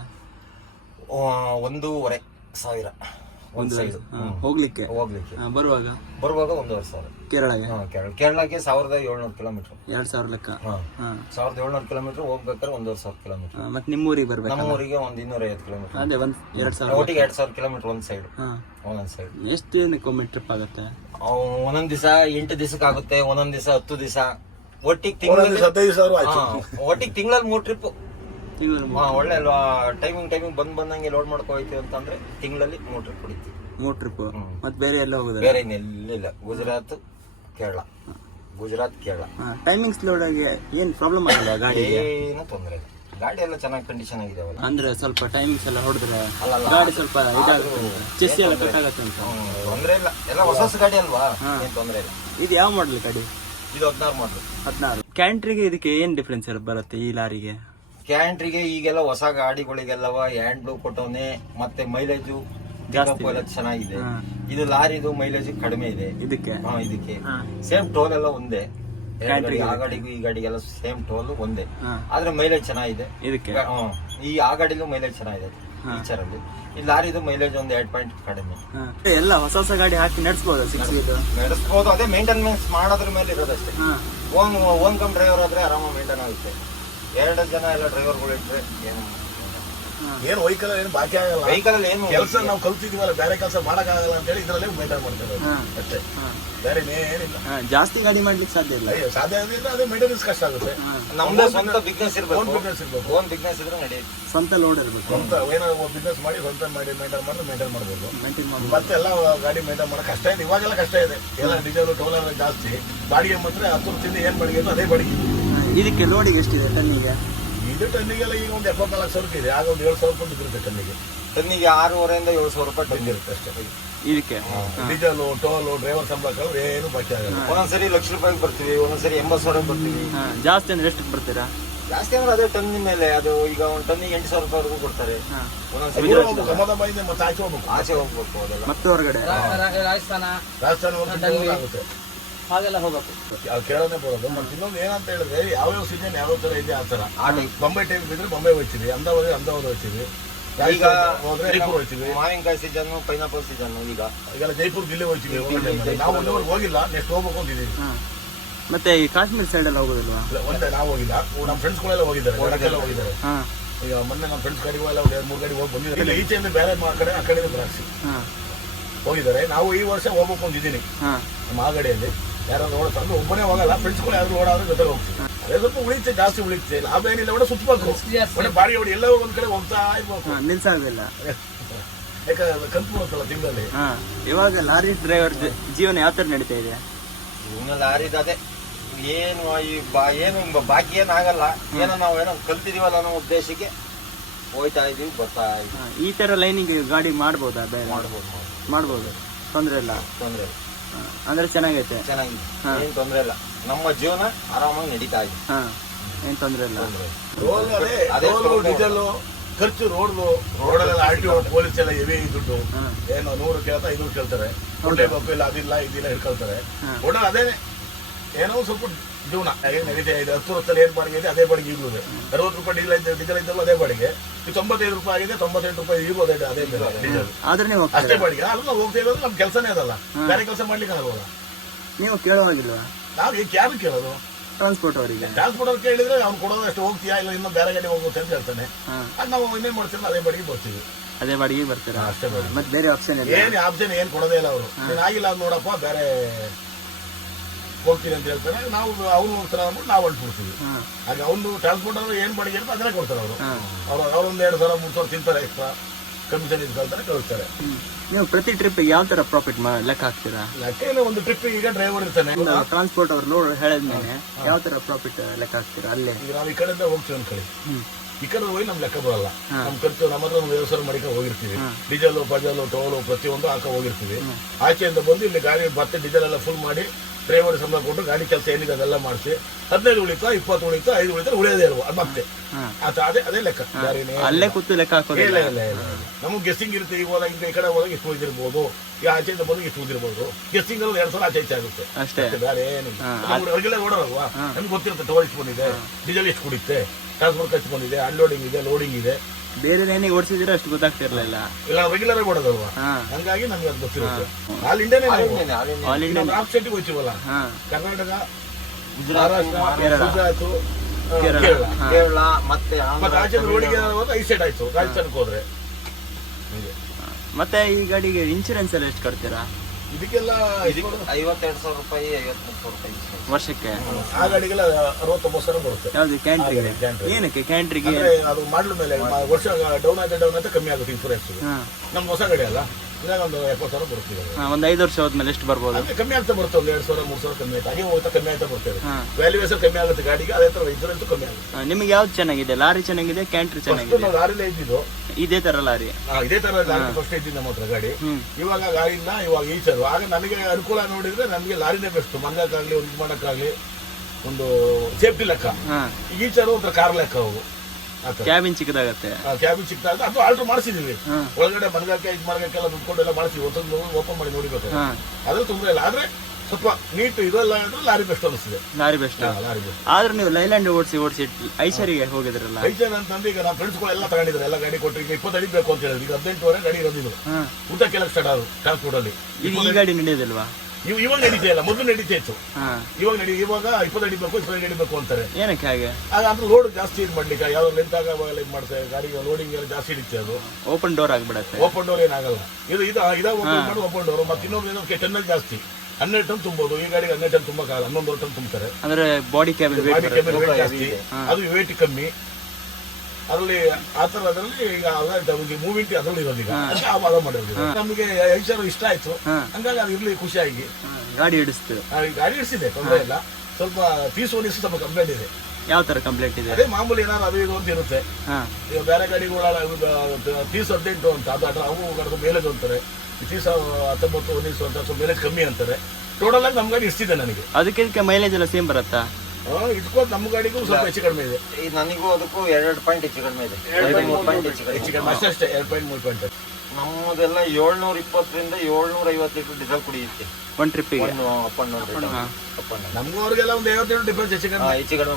Speaker 1: ಒಂದೂವರೆ ಸಾವಿರ ಒಂದ್ ಸೈಡ್
Speaker 3: ಹೋಗ್ಲಿಕ್ಕೆ
Speaker 1: ಹೋಗ್ಲಿಕ್ಕೆ.
Speaker 3: ಹಾ, ಬರುವಾಗ
Speaker 1: ಬರುವಾಗ ಒಂದೂವರೆ ಸಾವಿರ.
Speaker 3: ಕೇರಳಗೆ
Speaker 1: ಹಾ, ಕೇರಳ ಕೇರಳಕ್ಕೆ ಸಾವಿರದ ಏಳ್ನೂರು ಕಿಲೋಮೀಟರ್.
Speaker 3: ಎರಡ್ ಸಾವಿರ ಲೆಕ್ಕ.
Speaker 1: ಹಾ,
Speaker 3: ಹಾ.
Speaker 1: ಸಾವಿರದ ಏಳ್ನೂರು ಕಿಲೋಮೀಟರ್ ಹೋಗ್ಬೇಕಾದ್ರೆ ಒಂದೂವರೆ ಸಾವಿರ ಕಿಲೋಮೀಟರ್.
Speaker 3: ಹಾ, ಮತ್ತೆ ನಿಮ್ಮೂರಿಗೆ ಬರ್ಬೇಕು?
Speaker 1: ನಮ್ಮ ಊರಿಗೆ ಒಂದ್ ಇನ್ನೂರ ಐವತ್ತು ಕಿಲೋಮೀಟರ್.
Speaker 3: ಅದೇ ಒಂದ್ ಎರಡ್ ಸಾವಿರ
Speaker 1: ಒಟ್ಟಿಗೆ ಎರಡ್ ಸಾವಿರ ಕಿಲೋಮೀಟರ್ ಒಂದ್ ಸೈಡ್.
Speaker 3: ಹಾ.
Speaker 1: ಒಂದೊಂದ್ ಸೈಡ್
Speaker 3: ಎಷ್ಟು ದಿನಕ್ಕೊಮ್ಮೆ ಟ್ರಿಪ್ ಆಗುತ್ತೆ?
Speaker 1: ಒಂದೊಂದ್ ದಿವಸ ಎಂಟು ದಿವಸಕ್ಕೆ ಆಗುತ್ತೆ, ಒಂದೊಂದ್ ದಿವಸ ಹತ್ತು ದಿವಸ. ಒಟ್ಟಿಗೆ ತಿಂಗಳಲ್ಲಿ
Speaker 2: ಹದಿನೈದು ಸಾವಿರ ಆಯ್ತು.
Speaker 1: ಒಟ್ಟಿಗೆ ತಿಂಗಳಲ್ಲಿ ಮೂರ್ ಟ್ರಿಪ್.
Speaker 3: ತಿಂಗಳು
Speaker 1: ಒಳ್ಳೆ ಅಲ್ವಾ? ಟೈಮಿಂಗ್ ಟೈಮಿಂಗ್ ಬಂದ್ ಬಂದಂಗೆ ಲೋಡ್ ಮಾಡ್ಕೊ ಹೋಯ್ತೀವಿ ಅಂತಂದ್ರೆ ತಿಂಗಳಲ್ಲಿ ಮೂರ್ ಟ್ರಿಪ್ ಹೊಡಿತೀವಿ.
Speaker 3: ಮೂರ್ ಟ್ರಿಪ್. ಮತ್ತೆ ಬೇರೆ ಎಲ್ಲ ಹೋಗುದು?
Speaker 1: ಬೇರೆ ಇನ್ನೆಲ್ಲಿಲ್ಲ. ಗುಜರಾತ್ ಕೇರಳ, ಗುಜರಾತ್ ಕೇರಳ.
Speaker 3: ಟೈಮಿಂಗ್ಸ್ ಲೋಡ್ ಆಗಿ ಏನ್ ಪ್ರಾಬ್ಲಮ್ ಆಗಿಲ್ಲ ಗಾಡಿಗೆ?
Speaker 1: ಏನು ತೊಂದ್ರೆ ಇಲ್ಲ, ಗಾಡಿ ಎಲ್ಲ ಚೆನ್ನಾಗಿ ಕಂಡೀಷನ್ ಆಗಿದಾವಲ್ಲ.
Speaker 3: ಅಂದ್ರೆ ಸ್ವಲ್ಪ ಟೈಮಿಂಗ್ಸ್ ಎಲ್ಲ ಹೊಡೆದ್ರೆ
Speaker 1: ಅಲ್ಲಲ್ಲ,
Speaker 3: ಗಾಡಿ ಸ್ವಲ್ಪ ಇದಾಗುತ್ತೆ, ಚೆಸ್ ಎಲ್ಲ ಕಟ್ ಆಗುತ್ತೆ ಅಂತ.
Speaker 1: ತೊಂದ್ರೆ ಇಲ್ಲ, ಎಲ್ಲ ಹೊಸ ಹೊಸ ಗಾಡಿ ಅಲ್ವಾ, ಏನ್ ತೊಂದ್ರೆ ಇಲ್ಲ.
Speaker 3: ಇದು ಯಾವ ಮಾಡಲ್ ಗಾಡಿ?
Speaker 1: ಇದು ಹದಿನಾರು ಮಾಡಲು.
Speaker 3: ಹದಿನಾರು. ಕ್ಯಾಂಟ್ರಿಗೆ ಇದಕ್ಕೆ ಏನ್ ಡಿಫ್ರೆನ್ಸ್ ಬರುತ್ತೆ ಈ ಲಾರಿಗೆ?
Speaker 1: ಕ್ಯಾಂಟ್ರಿಗೆ ಈಗೆಲ್ಲ ಹೊಸ ಗಾಡಿಗಳಿಗೆಲ್ಲವ ಹ್ಯಾಂಡ್ ಬ್ಲೂ ಕೊಟ್ಟವನೆ, ಮತ್ತೆ ಮೈಲೇಜು ಜಾಸ್ತಿ ಎಲ್ಲ ಚೆನ್ನಾಗಿದೆ. ಇದು ಲಾರಿದು ಮೈಲೇಜ್ ಕಡಿಮೆ ಇದೆ
Speaker 3: ಇದಕ್ಕೆ.
Speaker 1: ಹಾ, ಇದಕ್ಕೆ ಸೇಮ್ ಟೋಲ್ ಎಲ್ಲ ಒಂದೇ. ಆ ಗಾಡಿಗೂ ಈ ಗಾಡಿಗೆಲ್ಲ ಸೇಮ್ ಟೋಲ್ ಒಂದೇ, ಆದ್ರೆ ಮೈಲೇಜ್ ಚೆನ್ನಾಗಿದೆ
Speaker 3: ಇದಕ್ಕೆ.
Speaker 1: ಹ್ಮ್, ಈ ಆ ಗಾಡಿಲೂ ಮೈಲೇಜ್ ಚೆನ್ನಾಗಿದೆ ಫೀಚರ್ ಅಲ್ಲಿ. ಈ ಲಾರಿದು ಮೈಲೇಜ್ ಒಂದ್ ಎರಡ್ ಪಾಯಿಂಟ್ ಕಡಿಮೆ.
Speaker 3: ಎಲ್ಲ ಹೊಸ ಹೊಸ ಗಾಡಿ ಹಾಕಿ ನಡೆಸಬಹುದು, ಸಿಕ್ಸ್ ವೀಲ್
Speaker 1: ನಡೆಸಬಹುದು. ಅದೇ ಮೇಂಟೆನೆನ್ಸ್ ಮಾಡೋದ್ರ ಮೇಲೆ ಇರೋದಷ್ಟೇ. ಓನ್ ಓನ್ ಕಮ್ ಡ್ರೈವರ್ ಆದ್ರೆ ಆರಾಮಾಗಿ ಮೇಂಟೈನ್ ಆಗುತ್ತೆ. ಎರಡು ಜನ ಎಲ್ಲ ಡ್ರೈವರ್ಗಳು ಇಟ್ರೆ ಏನು
Speaker 2: ಏನು ವೆಹಿಕಲ್ ಏನು ಬಾಕಿ ಆಗಲ್ಲ.
Speaker 1: ವೆಹಿಕಲ್ ಅಲ್ಲಿ ಏನು
Speaker 2: ಕೆಲಸ ನಾವು ಕಲ್ತಿದೀವಲ್ಲ, ಬೇರೆ ಕೆಲಸ ಮಾಡಕ್ಕಾಗಲ್ಲ ಅಂತ ಹೇಳಿ ಇದ್ರಲ್ಲೇ ಮೇಂಟೈನ್ ಮಾಡ್ತೇವೆ ಅಷ್ಟೇ, ಬೇರೆ ಏನಿಲ್ಲ.
Speaker 3: ಜಾಸ್ತಿ ಗಾಡಿ ಮಾಡ್ಲಿಕ್ಕೆ ಸಾಧ್ಯ ಇಲ್ಲ.
Speaker 2: ಅಯ್ಯೋ, ಸಾಧ್ಯ ಆಗಿದ್ರೆ ಅದೇ ಮೇಂಟೆನೆನ್ಸ್ ಕಷ್ಟ ಆಗುತ್ತೆ.
Speaker 1: ನಮ್ದು ಸ್ವಂತ ಬಿಸ್ನೆಸ್ ಇರ್ಬೇಕು,
Speaker 2: ಓನ್ ಬಿಸ್ನೆಸ್ ಇರ್ಬೇಕು.
Speaker 1: ಓನ್ ಬಿಸ್ನೆಸ್ ಇದ್ರೆ ನಡೆಯುತ್ತೆ.
Speaker 3: ಸ್ವಂತ ಲೋಡ್ ಇರ್ಬೇಕು.
Speaker 2: ಸ್ವಂತ ಏನಾದ್ರು ಬಿಸ್ನೆಸ್ ಮಾಡಿ ಸ್ವಂತ ಮಾಡಿ ಮೇಂಟೈನ್ ಮಾಡಿದ್ರೆ ಮೇಂಟೈನ್ ಮಾಡ್ಬೋದು.
Speaker 3: ಮೇಂಟೈನ್ ಮಾಡಿ
Speaker 2: ಮತ್ತೆ ಎಲ್ಲ ಗಾಡಿ ಮೇಂಟೈನ್ ಮಾಡಕ್ ಕಷ್ಟ ಇದೆ. ಇವಾಗೆಲ್ಲ ಕಷ್ಟ ಇದೆ, ಎಲ್ಲ ಡೀಸೆಲ್ ಟೋಲ್ ಎಲ್ಲ ಜಾಸ್ತಿ. ಬಾಡಿಗೆ ಮಾತ್ರ ಹತ್ತು ವರ್ಷದಿಂದ ಏನ್ ಬಾಡಿಗೆ ಅದೇ ಬಾಡಿಗೆ.
Speaker 3: ಇದಕ್ಕೆ ಲೋಡಿಗೆ ಎಷ್ಟಿದೆ ಟನ್ನಿಗೆ?
Speaker 2: ಇದು ಟನ್ನಿಗೆಲ್ಲ ಈಗ ಒಂದು ಎಪ್ಪತ್ನಾಲ್ಕು ಸಾವಿರ ಇದೆ. ಆಗ ಒಂದು ಏಳು ಸಾವಿರ ರೂಪಾಯಿ ಬಿದ್ದಿರುತ್ತೆ ಟನ್ನಿಗೆ.
Speaker 1: ಟನ್ನಿಗೆ ಆರೂವರೆಯಿಂದ ಏಳು ಸಾವಿರ ರೂಪಾಯಿ
Speaker 2: ಬಂದಿರುತ್ತೆ ಅಷ್ಟೇ.
Speaker 3: ಇದಕ್ಕೆ
Speaker 2: ಡೀಸೆಲ್ ಟೋಲು ಡ್ರೈವರ್ ಸಂಬಳ ಏನು ಬಾಕಿ ಆಗಲ್ಲ.
Speaker 1: ಒಂದೊಂದ್ಸರಿ ಲಕ್ಷ ರೂಪಾಯಿ ಬರ್ತೀವಿ, ಒಂದೊಂದ್ಸರಿ ಎಂಬತ್ತು ಸಾವಿರ ಬರ್ತೀವಿ.
Speaker 3: ಜಾಸ್ತಿ ಅಂದ್ರೆ ಎಷ್ಟು ಬರ್ತೀರಾ?
Speaker 1: ಜಾಸ್ತಿ ಅಂದ್ರೆ ಅದೇ ಟನ್ ಮೇಲೆ. ಅದು ಈಗ ಒಂದು ಟನ್ನಿಗೆ ಎಂಟು ಸಾವಿರ ರೂಪಾಯಿವರೆಗೂ ಕೊಡ್ತಾರೆ. ಒಂದೊಂದ್ಸರಿ
Speaker 2: ಗಮನ ಬಾಯಿಂದ ಮತ್ತೆ ಆಚೆ ಹೋಗ್ಬೇಕು,
Speaker 1: ಆಚೆ ಹೋಗ್ಬೇಕು. ಅದೆಲ್ಲ
Speaker 3: ಮತ್ತೆ ಹೊರಗಡೆ
Speaker 4: ರಾಜಸ್ಥಾನ
Speaker 2: ರಾಜಸ್ಥಾನ ಆಗುತ್ತೆ,
Speaker 4: ಹಾಗೆಲ್ಲ ಹೋಗ್ಬೇಕು.
Speaker 2: ಅಲ್ಲಿ ಕೇಳೋದೇ ಬರೋದು. ಮತ್ತೆ ಇನ್ನೊಂದು ಏನಂತ ಹೇಳಿದ್ರೆ, ಯಾವ್ಯಾವ ಸೀಸನ್ ಯಾವ ತರ ಇದೆ ಆ ತರ.
Speaker 1: ಆ ಟೈಪ್
Speaker 2: ಬೊಂಬೈ ಟೈಪ್ ಇದ್ರೆ ಬೊಂಬೈ ಹೋಗ್ತೀವಿ, ಅಹಮದಾಬಾದ್ ಅಹಮದಾಬಾದ್ ಹೋಗ್ತೀವಿ,
Speaker 1: ಈಗ
Speaker 2: ಹೋದ್ರೆ ಜೈಪುರ್ ಹೋಗ್ತೀವಿ.
Speaker 1: ಮಾವಿನಕಾಯಿ ಸೀಸನ್, ಪೈನಾಪಲ್ ಸೀಸನ್. ಈಗ
Speaker 2: ಈಗೆಲ್ಲ ಜೈಪುರ್ ದಿಲ್ಲಿ ಹೋಗ್ತೀವಿ. ನಾವು ಒಂದೂವರೆಗೆ ಹೋಗಿಲ್ಲ, ನೆಕ್ಸ್ಟ್ ಹೋಗ್ಬೇಕು ಅಂತಿದ್ದೀವಿ.
Speaker 3: ಮತ್ತೆ ಈ ಕಾಶ್ಮೀರ ಸೈಡ್ ಎಲ್ಲ ಹೋಗೋದಿಲ್ವಾ?
Speaker 2: ಒಂದೇ ನಾವು ಹೋಗಿಲ್ಲ, ನಮ್ಮ ಫ್ರೆಂಡ್ಸ್ ಗಳೆಲ್ಲ ಹೋಗಿದ್ದಾರೆ, ಹೊರಗೆಲ್ಲ ಹೋಗಿದ್ದಾರೆ. ಈಗ ಮೊನ್ನೆ ನಮ್ಮ ಫ್ರೆಂಡ್ಸ್ ಗಾಡಿ ಎಲ್ಲ ಒಂದು ಎರಡು ಮೂರು ಗಾಡಿ ಹೋಗಿ ಬಂದಿದ್ದಾರೆ. ಈಚೆಯಿಂದ ಬೇರೆ ಕಡೆ ಆ ಕಡೆ ದ್ರಾಕ್ಷಿ ಹೋಗಿದ್ದಾರೆ. ನಾವು ಈ ವರ್ಷ ಹೋಗ್ಬೇಕು ಅಂತಿದ್ದೀನಿ ನಮ್ಮ ಆ ಗಾಡಿಯಲ್ಲಿ. ಯಾರು ನೋಡ್ತಾ ಅಂದ್ರೆ ಒಬ್ಬನೇ ಹೋಗಲ್ಲ, ಫ್ರೆಂಡ್ಸ್ಗಳು ಯಾರು ಓಡಾದ್ರೆ ಜೊತೆ ಹೋಗ್ತೀವಿ. ಅದೇ ಸ್ವಲ್ಪ ಉಳಿತೆ, ಜಾಸ್ತಿ ಉಳಿತೆ, ಲಾಭ ಏನಿಲ್ಲ. ಒಳ್ಳೆ ಸುತ್ತಬೇಕು, ಒಳ್ಳೆ ಬಾಡಿ ಹೊಡಿ, ಎಲ್ಲ ಒಂದ್ ಕಡೆ ಹೋಗ್ತಾ ಇರ್ಬೇಕು,
Speaker 3: ನಿಲ್ಸಾಗೋದಿಲ್ಲ.
Speaker 2: ಯಾಕಂದ್ರೆ ಕಂತು ಬರುತ್ತಲ್ಲ ತಿಂಗಳಲ್ಲಿ.
Speaker 3: ಇವಾಗ ಲಾರಿ ಡ್ರೈವರ್ ಜೀವನ ಯಾವ ತರ ನಡೀತಾ ಇದೆ?
Speaker 1: ಇನ್ನು ಲಾರಿದ ಅದೇ ಏನು ಈ ಬಾ ಏನು ಬಾಕಿ ಏನಾಗಲ್ಲ. ಏನೋ ನಾವು ಏನೋ ಕಲ್ತಿದೀವಲ್ಲ ಅನ್ನೋ ಉದ್ದೇಶಕ್ಕೆ ಹೋಯ್ತಾ ಇದೀವಿ, ಬರ್ತಾ ಇದೀವಿ.
Speaker 3: ಈ ತರ ಲೈನಿಗೆ ಗಾಡಿ ಮಾಡ್ಬೋದಾ? ಬೇರೆ
Speaker 1: ಮಾಡ್ಬೋದು,
Speaker 3: ಮಾಡ್ಬೋದು, ತೊಂದ್ರೆ ಇಲ್ಲ.
Speaker 1: ತೊಂದ್ರೆ ಇಲ್ಲ,
Speaker 3: ಅಂದ್ರೆ ಚೆನ್ನಾಗೈತೆ,
Speaker 1: ಚೆನ್ನಾಗಿದೆ, ಏನ್ ತೊಂದ್ರೆ ಇಲ್ಲ. ನಮ್ಮ ಜೀವನ ಆರಾಮಾಗಿ ನಡೀತಾ ಇದೆ,
Speaker 3: ಏನ್ ತೊಂದ್ರೆ ಇಲ್ಲ.
Speaker 2: ಡೀಸೆಲ್ ಖರ್ಚು, ರೋಡ್ ರೋಡಲ್ಲೆಲ್ಲ ಆರ್ ಟಿ ಒ ಪೊಲೀಸ್ ಎಲ್ಲ ಹೆವಿ ದುಡ್ಡು. ಏನೋ ನೂರು ಕೇಳ್ತಾ ಐನೂರು ಕೇಳ್ತಾರೆ, ಹೊಟ್ಟೆ ಇಲ್ಲ ಅದಿಲ್ಲ ಇದಿಲ್ಲ ಹಿಡ್ಕೊಳ್ತಾರೆ. ಒಡ ಅದೇನೆ ಏನೋ ಸ್ವಲ್ಪ ಜೀವನ ಹೇಗೆ ನಡೀತಾ ಇದೆ. ಹತ್ತು ವರ್ಷದಲ್ಲಿ ಏನ್ ಬಾಡಿಗೆ ಇದೆ ಅದೇ ಬಾಡಿಗೆ ಈಗಲೂ ಇದೆ. ಅರವತ್ತು ರೂಪಾಯಿ ಡೀಸೆಲ್ ಡೀಸೆಲ್ ಇದ್ದಲ್ಲ ಅದೇ ಬಾಡಿಗೆ. ಈಗ ತೊಂಬತ್ತೈದು ರೂಪಾಯಿ ಆಗಿದೆ, ತೊಂಬತ್ತೆಂಟು ರೂಪಾಯಿ ಈಗೂ ಅದೇ ಅದೇ ಡೀಸೆಲ್,
Speaker 3: ಆದ್ರೆ ನೀವು
Speaker 2: ಅಷ್ಟೇ ಬಾಡಿಗೆ. ಅಲ್ಲ ನಾವು ಹೋಗ್ತಾ ಇರೋದು ನಮ್ಮ ಕೆಲಸನೇ ಅದಲ್ಲ, ಬೇರೆ ಕೆಲಸ ಮಾಡ್ಲಿಕ್ಕೆ ಆಗಲ್ಲ.
Speaker 3: ನೀವು ಕೇಳುವಾಗಿಲ್ವಾ?
Speaker 2: ನಾವು ಈಗ ಯಾರು ಕೇಳೋದು?
Speaker 3: ಟ್ರಾನ್ಸ್ಪೋರ್ಟ್ ಅವರಿಗೆ.
Speaker 2: ಟ್ರಾನ್ಸ್ಪೋರ್ಟ್ ಅವ್ರು ಕೇಳಿದ್ರೆ ಅವ್ನು ಕೊಡೋದು ಅಷ್ಟು ಹೋಗ್ತೀಯಾ ಇಲ್ಲ ಇನ್ನೂ ಬೇರೆ ಗಾಡಿ ಹೋಗುತ್ತೆ ಅಂತ ಹೇಳ್ತಾನೆ. ಅದು ನಾವು ಇನ್ನೇನ್ ಮಾಡ್ತೀವಿ, ಅದೇ ಬಾಡಿಗೆ ಬರ್ತೀವಿ,
Speaker 3: ಅದೇ ಬಾಡಿಗೆ ಬರ್ತೀರಾ
Speaker 2: ಅಷ್ಟೇ.
Speaker 3: ಮತ್ತೆ ಬೇರೆ ಆಪ್ಷನ್ ಇಲ್ಲ,
Speaker 2: ಏನ್ ಆಪ್ಷನ್ ಏನ್ ಕೊಡೋದೇ ಇಲ್ಲ ಅವರು. ನೀನ್ ಆಗಿಲ್ಲ ಅದು ನೋಡಪ್ಪ ಬೇರೆ ಹೋಗ್ತೀನಿ ಅಂತ ಹೇಳ್ತಾರೆ. ನಾವು ಅವ್ನು ಹೋಗ್ತಾರೆ ಅಂದ್ಬಿಟ್ಟು ನಾವು ಹೊಂಟ್ಬಿಡ್ತೀವಿ. ಹಾಗೆ ಅವ್ನು ಟ್ರಾನ್ಸ್ಪೋರ್ಟ್ ಅವರು ಏನ್ ಬಾಡಿಗೆ ಇರುತ್ತೆ ಅದನ್ನೇ ಕೊಡ್ತಾರೆ ಅವರು. ಅವ್ರು ಅವ್ರೊಂದು ಎರಡು ಸಾವಿರ ಮೂರು ಸಾವಿರ ತಿಂತಾರೆ, ಎಕ್ಸ್ಟ್ರಾ ಕಮಿಷನ್ ಇಸ್ಕೊಳ್ತಾರೆ, ಕಳಿಸ್ತಾರೆ.
Speaker 3: ನೀವು ಪ್ರತಿ ಟ್ರಿಪ್ಪಿಗೆ ಯಾವ ತರ ಪ್ರಾಫಿಟ್ ಲೆಕ್ಕ ಹಾಕ್ತೀರಾ?
Speaker 2: ಲೆಕ್ಕ ಒಂದು ಟ್ರಿಪ್ ಈಗ ಡ್ರೈವರ್ ಇರ್ತಾನೆ,
Speaker 3: ಟ್ರಾನ್ಸ್ಪೋರ್ಟ್ ಅವ್ರು ಲೋಡ್ ಹೇಳಿದ್ಮೇಲೆ ಯಾವ ತರ ಪ್ರಾಫಿಟ್ ಲೆಕ್ಕ ಹಾಕ್ತೀರಾ? ಅಲ್ಲೇ
Speaker 2: ಈಗ ನಾವು ಈ ಕಡೆಯಿಂದ ಹೋಗ್ತೀವಿ ಒಂದ್ ಕಡೆ, ಈ ಕಡೆ ಹೋಗಿ ನಮ್ ಲೆಕ್ಕ ಬರಲ್ಲ. ನಮ್ ಖರ್ಚು ನಮ್ಮ ಹತ್ರ ಒಂದು ವ್ಯವಸಾಯ ಮಾಡಿಕೊಂಡು ಹೋಗಿರ್ತೀವಿ, ಡೀಸೆಲ್ ಪಜಲ್ ಟೋಲು ಪ್ರತಿಯೊಂದು ಹಾಕ ಹೋಗಿರ್ತೀವಿ. ಆಚೆಯಿಂದ ಬಂದು ಇಲ್ಲಿ ಗಾಡಿ ಮತ್ತೆ ಡೀಸೆಲ್ ಎಲ್ಲ ಫುಲ್ ಮಾಡಿ ಡ್ರೈವರ್ ಸಂಬಳ ಕೊಟ್ಟು ಗಾಡಿ ಕೆಲಸ ಏನಿದೆ ಅದೆಲ್ಲ ಮಾಡಿಸಿ ಹದಿನೈದು ಉಳಿತಾ ಇಪ್ಪತ್ತು ಉಳಿತಾ ಐದು ಉಳಿತಾ ಉಳಿಯೋದೇ ಇಲ್ವ ಅದು ಮತ್ತೆ ಅದೇ ಅದೇ ಲೆಕ್ಕ.
Speaker 3: ಅಲ್ಲೇ ಕೂತು ಲೆಕ್ಕ ಹಾಕೋದು
Speaker 2: ಇಲ್ಲ ಇಲ್ಲ ಇಲ್ಲ ನಮಗೆ ಗೆಸ್ಟಿಂಗ್ ಇರುತ್ತೆ. ಈಗ ಹೋದಾಗ ಈ ಕಡೆ ಹೋದಾಗ ಇಷ್ಟು ಉಳಿದಿರ್ಬೋದು, ಈ ಆಚೆಯಿಂದ ಬಂದು ಇಷ್ಟು ಉಳಿದಿರ್ಬೋದು. ಗೆಸ್ಟಿಂಗ್ ಅಲ್ಲಿ ಎರಡು ಸಲ ಆಚೆ ಈಚೆ ಆಗುತ್ತೆ
Speaker 3: ಅಷ್ಟೇ,
Speaker 2: ಬೇರೆ ಏನಿಲ್ಲ. ಹೊರಗೆಲ್ಲ ಓಡೋರಲ್ವಾ, ನಮ್ಗೆ ಗೊತ್ತಿರುತ್ತೆ ಟೋರಿಸ್ಟ್ ಬಂದಿದೆ, ಡೀಸೆಲ್ ಎಷ್ಟು ಕುಡಿಯುತ್ತೆ, ಟ್ರಾನ್ಸ್ಪೋರ್ಟ್ ಖರ್ಚು ಬಂದಿದೆ, ಅನ್ಲೋಡಿಂಗ್ ಇದೆ, ಲೋಡಿಂಗ್ ಇದೆ.
Speaker 3: ಬೇರೆ ಏನಿಗೆ ಓಡಿಸಿದ್ರೆ ಅಷ್ಟು ಗೊತ್ತಾಗ್ತಿರ್ಲಿಲ್ಲ,
Speaker 2: ಇಲ್ಲ ರೆಗ್ಯುಲರ್ ಆಗಿ ಓಡೋದಲ್ವಾ, ಹಂಗಾಗಿ ನಮ್ಗೆ ಅದು ಗೊತ್ತಿರುತ್ತೆ. ಆಲ್ ಇಂಡಿಯಾನೇ
Speaker 3: ಆಲ್ ಇಂಡಿಯಾ
Speaker 2: ಆಫ್ ಸೆಟ್ಗೆ ಹೋಗ್ತೀವಲ್ಲ, ಕರ್ನಾಟಕ,
Speaker 1: ಗುಜರಾತ್,
Speaker 2: ಮಹಾರಾಷ್ಟ್ರ, ಗುಜರಾತ್,
Speaker 3: ಕೇರಳ.
Speaker 1: ಕೇರಳ ಮತ್ತೆ
Speaker 2: ಮತ್ತೆ ಆಚೆ ರೋಡಿಗೆ ಐದು ಸೆಟ್ ಆಯ್ತು. ರಾಜಸ್ಥಾನಕ್ಕೆ ಹೋದ್ರೆ
Speaker 3: ಮತ್ತೆ ಈ ಗಾಡಿಗೆ ಇನ್ಶೂರೆನ್ಸ್ ಎಲ್ಲ ಎಷ್ಟು ಕಟ್ತೀರಾ?
Speaker 2: ಇದಕ್ಕೆಲ್ಲ
Speaker 1: ಐವತ್ತೆರಡು ಸಾವಿರ ರೂಪಾಯಿ ಐವತ್ಮೂರು ಸಾವಿರ ರೂಪಾಯಿ
Speaker 3: ವರ್ಷಕ್ಕೆ.
Speaker 2: ಆ ಗಾಡಿಗೆಲ್ಲ ಅರವತ್ತೊಂಬತ್ತು ಸಾವಿರ ಬರುತ್ತೆ.
Speaker 3: ಯಾವ್ದು ಕ್ಯಾಂಟ್ರಿಗೆ? ಏನಕ್ಕೆ ಕ್ಯಾಂಟ್ರಿಗೆ?
Speaker 2: ಅದು ಮಾಡಲ್ ಮೇಲೆ ವರ್ಷ ಡೌನ್ ಆಯ್ತಾ ಡೌನ್ ಆಯ್ತಾ ಕಮ್ಮಿ ಆಗುತ್ತೆ ಇನ್ಶೂರೆನ್ಸ್. ನಮ್ದು ಹೊಸ ಗಾಡಿ ಅಲ್ಲ, ಇದಾಗ ಒಂದು ಎಪ್ಪತ್ತು ಸಾವಿರ ಬರುತ್ತೆ.
Speaker 3: ಒಂದ್ ಐದು ವರ್ಷ ಹೋದ್ಮೇಲೆ ಎಷ್ಟು ಬರ್ಬೋದು?
Speaker 2: ಕಮ್ಮಿ ಆಗ್ತಾ ಬರುತ್ತೆ, ಒಂದು ಎರಡು ಸಾವಿರ ಮೂರು ಸಾವಿರ ಕಮ್ಮಿ ಆಯ್ತು, ಹಾಗೆ ಹೋಗ್ತಾ ಕಮ್ಮಿ ಆಗ್ತಾ ಬರ್ತೇವೆ. ವ್ಯಾಲ್ಯೂಯೇಷನ್ ಕಮ್ಮಿ ಆಗುತ್ತೆ ಗಾಡಿಗೆ, ಅದೇ ತರ ಇನ್ಶೂರೆನ್ಸ್ ಕಮ್ಮಿ ಆಗುತ್ತೆ.
Speaker 3: ನಿಮ್ಗೆ ಯಾವ್ದು ಚೆನ್ನಾಗಿದೆ? ಲಾರಿ ಚೆನ್ನಾಗಿದೆ, ಕ್ಯಾಂಟ್ರಿ ಚೆನ್ನಾಗಿದೆ?
Speaker 2: ನಾವು ಲಾರಿಲೇ ಇದ್ದಿದ್ದು,
Speaker 3: ಇದೇ ತರ ಲಾರಿ
Speaker 2: ಇದೇ ತರ ಲಾರಿ ಫಸ್ಟ್ ಇದ್ದಿದ್ದು ನಮ್ಮ ಹತ್ರ ಗಾಡಿ. ಇವಾಗ ಗಾಡಿ ಇಲ್ಲ, ಇವಾಗ ಈಚರು. ಆಗ ನನಗೆ ಅನುಕೂಲ ನೋಡಿದ್ರೆ ನಮಗೆ ಲಾರಿನೇ ಬೆಸ್ಟ್, ಮನ್ಗಕ್ಕಾಗ್ಲಿ ಒಂದು ಇದು ಮಾಡಕ್ಕಾಗ್ಲಿ ಒಂದು ಸೇಫ್ಟಿ ಲೆಕ್ಕ. ಈಚರು ಒಂಥರ ಕಾರ್ ಲೆಕ್ಕ ಅವು,
Speaker 3: ಕ್ಯಾಬಿನ್ ಚಿಕ್ಕದಾಗತ್ತೆ,
Speaker 2: ಕ್ಯಾಬಿನ್ ಚಿಕ್ಕದಾಗ ಅದು ಆಲ್ಟ್ರ್ ಮಾಡಿಸಿದೀವಿ. ಒಳಗಡೆ ಮನ್ಗಕ್ಕೆ ಇದು ಮನ್ಗಕ್ಕೆಲ್ಲ ದುಡ್ಡು ಎಲ್ಲ ಮಾಡಿಸಿ ಹೊತ್ತೊಂದು ಓಪನ್ ಮಾಡಿ ನೋಡಿಬೇಕು, ಅದ್ರಲ್ಲಿ ತೊಂದರೆ ಇಲ್ಲ. ಆದ್ರೆ ಸ್ವಲ್ಪ ನೀಟ್ ಇದೆಲ್ಲ ಅಂದ್ರೆ ಲಾರಿ ಬೆಸ್ಟ್ ಅನಿಸ್ತಿದೆ.
Speaker 3: Lorry best.
Speaker 2: Lorry best.
Speaker 3: ಆದ್ರೆ ನೀವು ಲೈಲ್ಯಾಂಡ್ ಓಡಿಸಿ ಓಡಿಸಿ ಐಸರಿಗೆ ಹೋಗಿದ್ರಲ್ಲ,
Speaker 2: ಐಸರ್ ಅಂತಂದ್ರೆ ಈಗ ನಮ್ಮ ಫ್ರೆಂಡ್ಸ್ಗಳು ಎಲ್ಲ ತಗೊಂಡಿದ್ದಾರೆ, ಎಲ್ಲ ಗಾಡಿ ಕೊಟ್ಟರೆ ಈಗ ಇಪ್ಪತ್ತು ಅಡಿ ಬೇಕು ಅಂತ ಹೇಳಿದ್ರು. ಈಗ ಹದಿನೆಂಟುವರೆ ಗಾಡಿ ಇರೋದಿದ್ರು, ಊಟ ಕೆಲಸ ಸ್ಟಾರ್ಟ್ ಆದ್ರು ಟ್ರಾನ್ಸ್ಪೋರ್ಟ್ ಅಲ್ಲಿ.
Speaker 3: ಇದು ಈ ಗಾಡಿ ನಡೆಯೋದಿಲ್ವಾ?
Speaker 2: ಇವ್ ಇವಾಗ ನಡೀತಿಲ್ಲ, ಮೊದಲು ನಡೀತಾ ಇತ್ತು, ಇವಾಗ ನಡಿ ಇವಾಗ ಇಪ್ಪತ್ತು ಅಡಿ ಬೇಕು ಇಪ್ಪತ್ತು ಅಡಿ ಬೇಕು ಅಂತಾರೆ.
Speaker 3: ಏನಕ್ಕೆ ಹಾಗೆ?
Speaker 2: ಅಂದ್ರೆ ಲೋಡ್ ಜಾಸ್ತಿ ಇದು ಮಾಡ್ಲಿಕ್ಕೆ ಯಾವ ಲೆಂತ್ ಆಗ ಇದು ಮಾಡ್ತಾರೆ, ಗಾಡಿ ಲೋಡಿಂಗ್ ಎಲ್ಲ ಜಾಸ್ತಿ ಹಿಡಿತೆ. ಅದು
Speaker 3: ಓಪನ್ ಡೋರ್ ಆಗ್ಬಿಡತ್ತೆ.
Speaker 2: ಓಪನ್ ಡೋರ್ ಏನಾಗಲ್ಲ, ಇದು ಇದು ಇದಾಗ ಓಪನ್ ಮಾಡಿ ಓಪನ್ ಡೋರ್. ಮತ್ತೆ ಇನ್ನೊಂದು ಏನೋ ಟನ್ ಜಾಸ್ತಿ, ಹನ್ನೆರಡು ಟನ್ ತುಂಬೋದು. ಈ ಗಾಡಿಗೆ ಹನ್ನೆರಡು ಟನ್ ತುಂಬಕ್ಕಾಗಲ್ಲ, ಹನ್ನೊಂದು ಟನ್ ತುಂಬ್ತಾರೆ.
Speaker 3: ಅಂದ್ರೆ body cabin
Speaker 2: body cabin weight ಜಾಸ್ತಿ, ಅದು ವೇಟ್ ಕಮ್ಮಿ. ಅದರಲ್ಲಿ ಆ ತರ ಅದರಲ್ಲಿ ಈಗ ಮೂವಿಂಟಿ ಅದರಲ್ಲಿ ಇರೋದು, ಈಗ ಅದ ಮಾಡಿರೋದು. ನಮಗೆ ಐದು ಇಷ್ಟ ಆಯ್ತು, ಹಂಗಾಗಿ ಅದು ಇರ್ಲಿ ಖುಷಿಯಾಗಿ
Speaker 3: ಗಾಡಿ ಹಿಡಿಸ್ತೀವಿ.
Speaker 2: ಗಾಡಿ ಹಿಡಿಸಿದೆ, ತೊಂದರೆ ಇಲ್ಲ. ಸ್ವಲ್ಪ ಪೀಸ್ ಓಡಿಸಿ ಸ್ವಲ್ಪ ಕಂಪ್ಲೇಂಟ್ ಇದೆ.
Speaker 3: ಯಾವ ತರ ಕಂಪ್ಲೇಂಟ್ ಇದೆ?
Speaker 2: ಅದೇ ಮಾಮೂಲಿ ಏನಾದ್ರು ಅದು ಇದು ಅಂತ ಇರುತ್ತೆ. ಈಗ ಬೇರೆ ಗಾಡಿಗಳ ಪೀಸ್ ಹದಿನೆಂಟು ಅಂತ, ಅದು ಅದ್ರ ಅವು ಕಡೆದು ಮೇಲೆ ಅಂತಾರೆ, ಪೀಸ್ ಹತ್ತೊಂಬತ್ತು ಹದಿನೈದು ಅಂತ ಸ್ವಲ್ಪ ಮೇಲೆ ಕಮ್ಮಿ ಅಂತಾರೆ. ಟೋಟಲ್ ಆಗಿ ನಮ್ ಗಾಡಿ ಇಷ್ಟಿದೆ ನನಗೆ.
Speaker 3: ಅದಕ್ಕೆ ಮೈಲೇಜ್ ಎಲ್ಲ ಸೇಮ್ ಬರುತ್ತಾ?
Speaker 2: ಇಟ್ಕೋ ನಮ್ಮ ಗಾಡಿಗೂ ಸ್ವಲ್ಪ ಹೆಚ್ಚು ಕಡಿಮೆ ಇದೆ.
Speaker 1: ನನಗೂ ಅದಕ್ಕೂ ಎರಡು ಪಾಯಿಂಟ್ ಹೆಚ್ಚು ಕಡಿಮೆ ಇದೆ, ಎರಡು ಮೂರು ಪಾಯಿಂಟ್ ಹೆಚ್ಚು ಕಡಿಮೆ
Speaker 2: ಹೆಚ್ಚು ಕಡಿಮೆ ಅಷ್ಟೇ, ಎರಡು ಪಾಯಿಂಟ್ ಮೂರು ಪಾಯಿಂಟ್.
Speaker 1: ನಮ್ಮದೆಲ್ಲ ಏಳ್ನೂರ ಇಪ್ಪತ್ತರಿಂದ ಏಳ್ನೂರ ಐವತ್ತು ಲೀಟರ್ ಡೀಸೆಲ್ ಕುಡಿಯುತ್ತೆ
Speaker 3: ಒಂದ್ ಟ್ರಿಪ್ಪಿಗೆ.
Speaker 1: ಅಪ್ ಅಂಡ್ ಡೌನ್
Speaker 2: ನಮ್ಗೂ ಅವ್ರಿಗೆಲ್ಲ ಒಂದು ಐವತ್ತೆರಡು ಡಿಫ್ರೆನ್ಸ್ ಹೆಚ್ಚು ಕಡಿಮೆ
Speaker 1: ಹೆಚ್ಚು ಕಡಿಮೆ.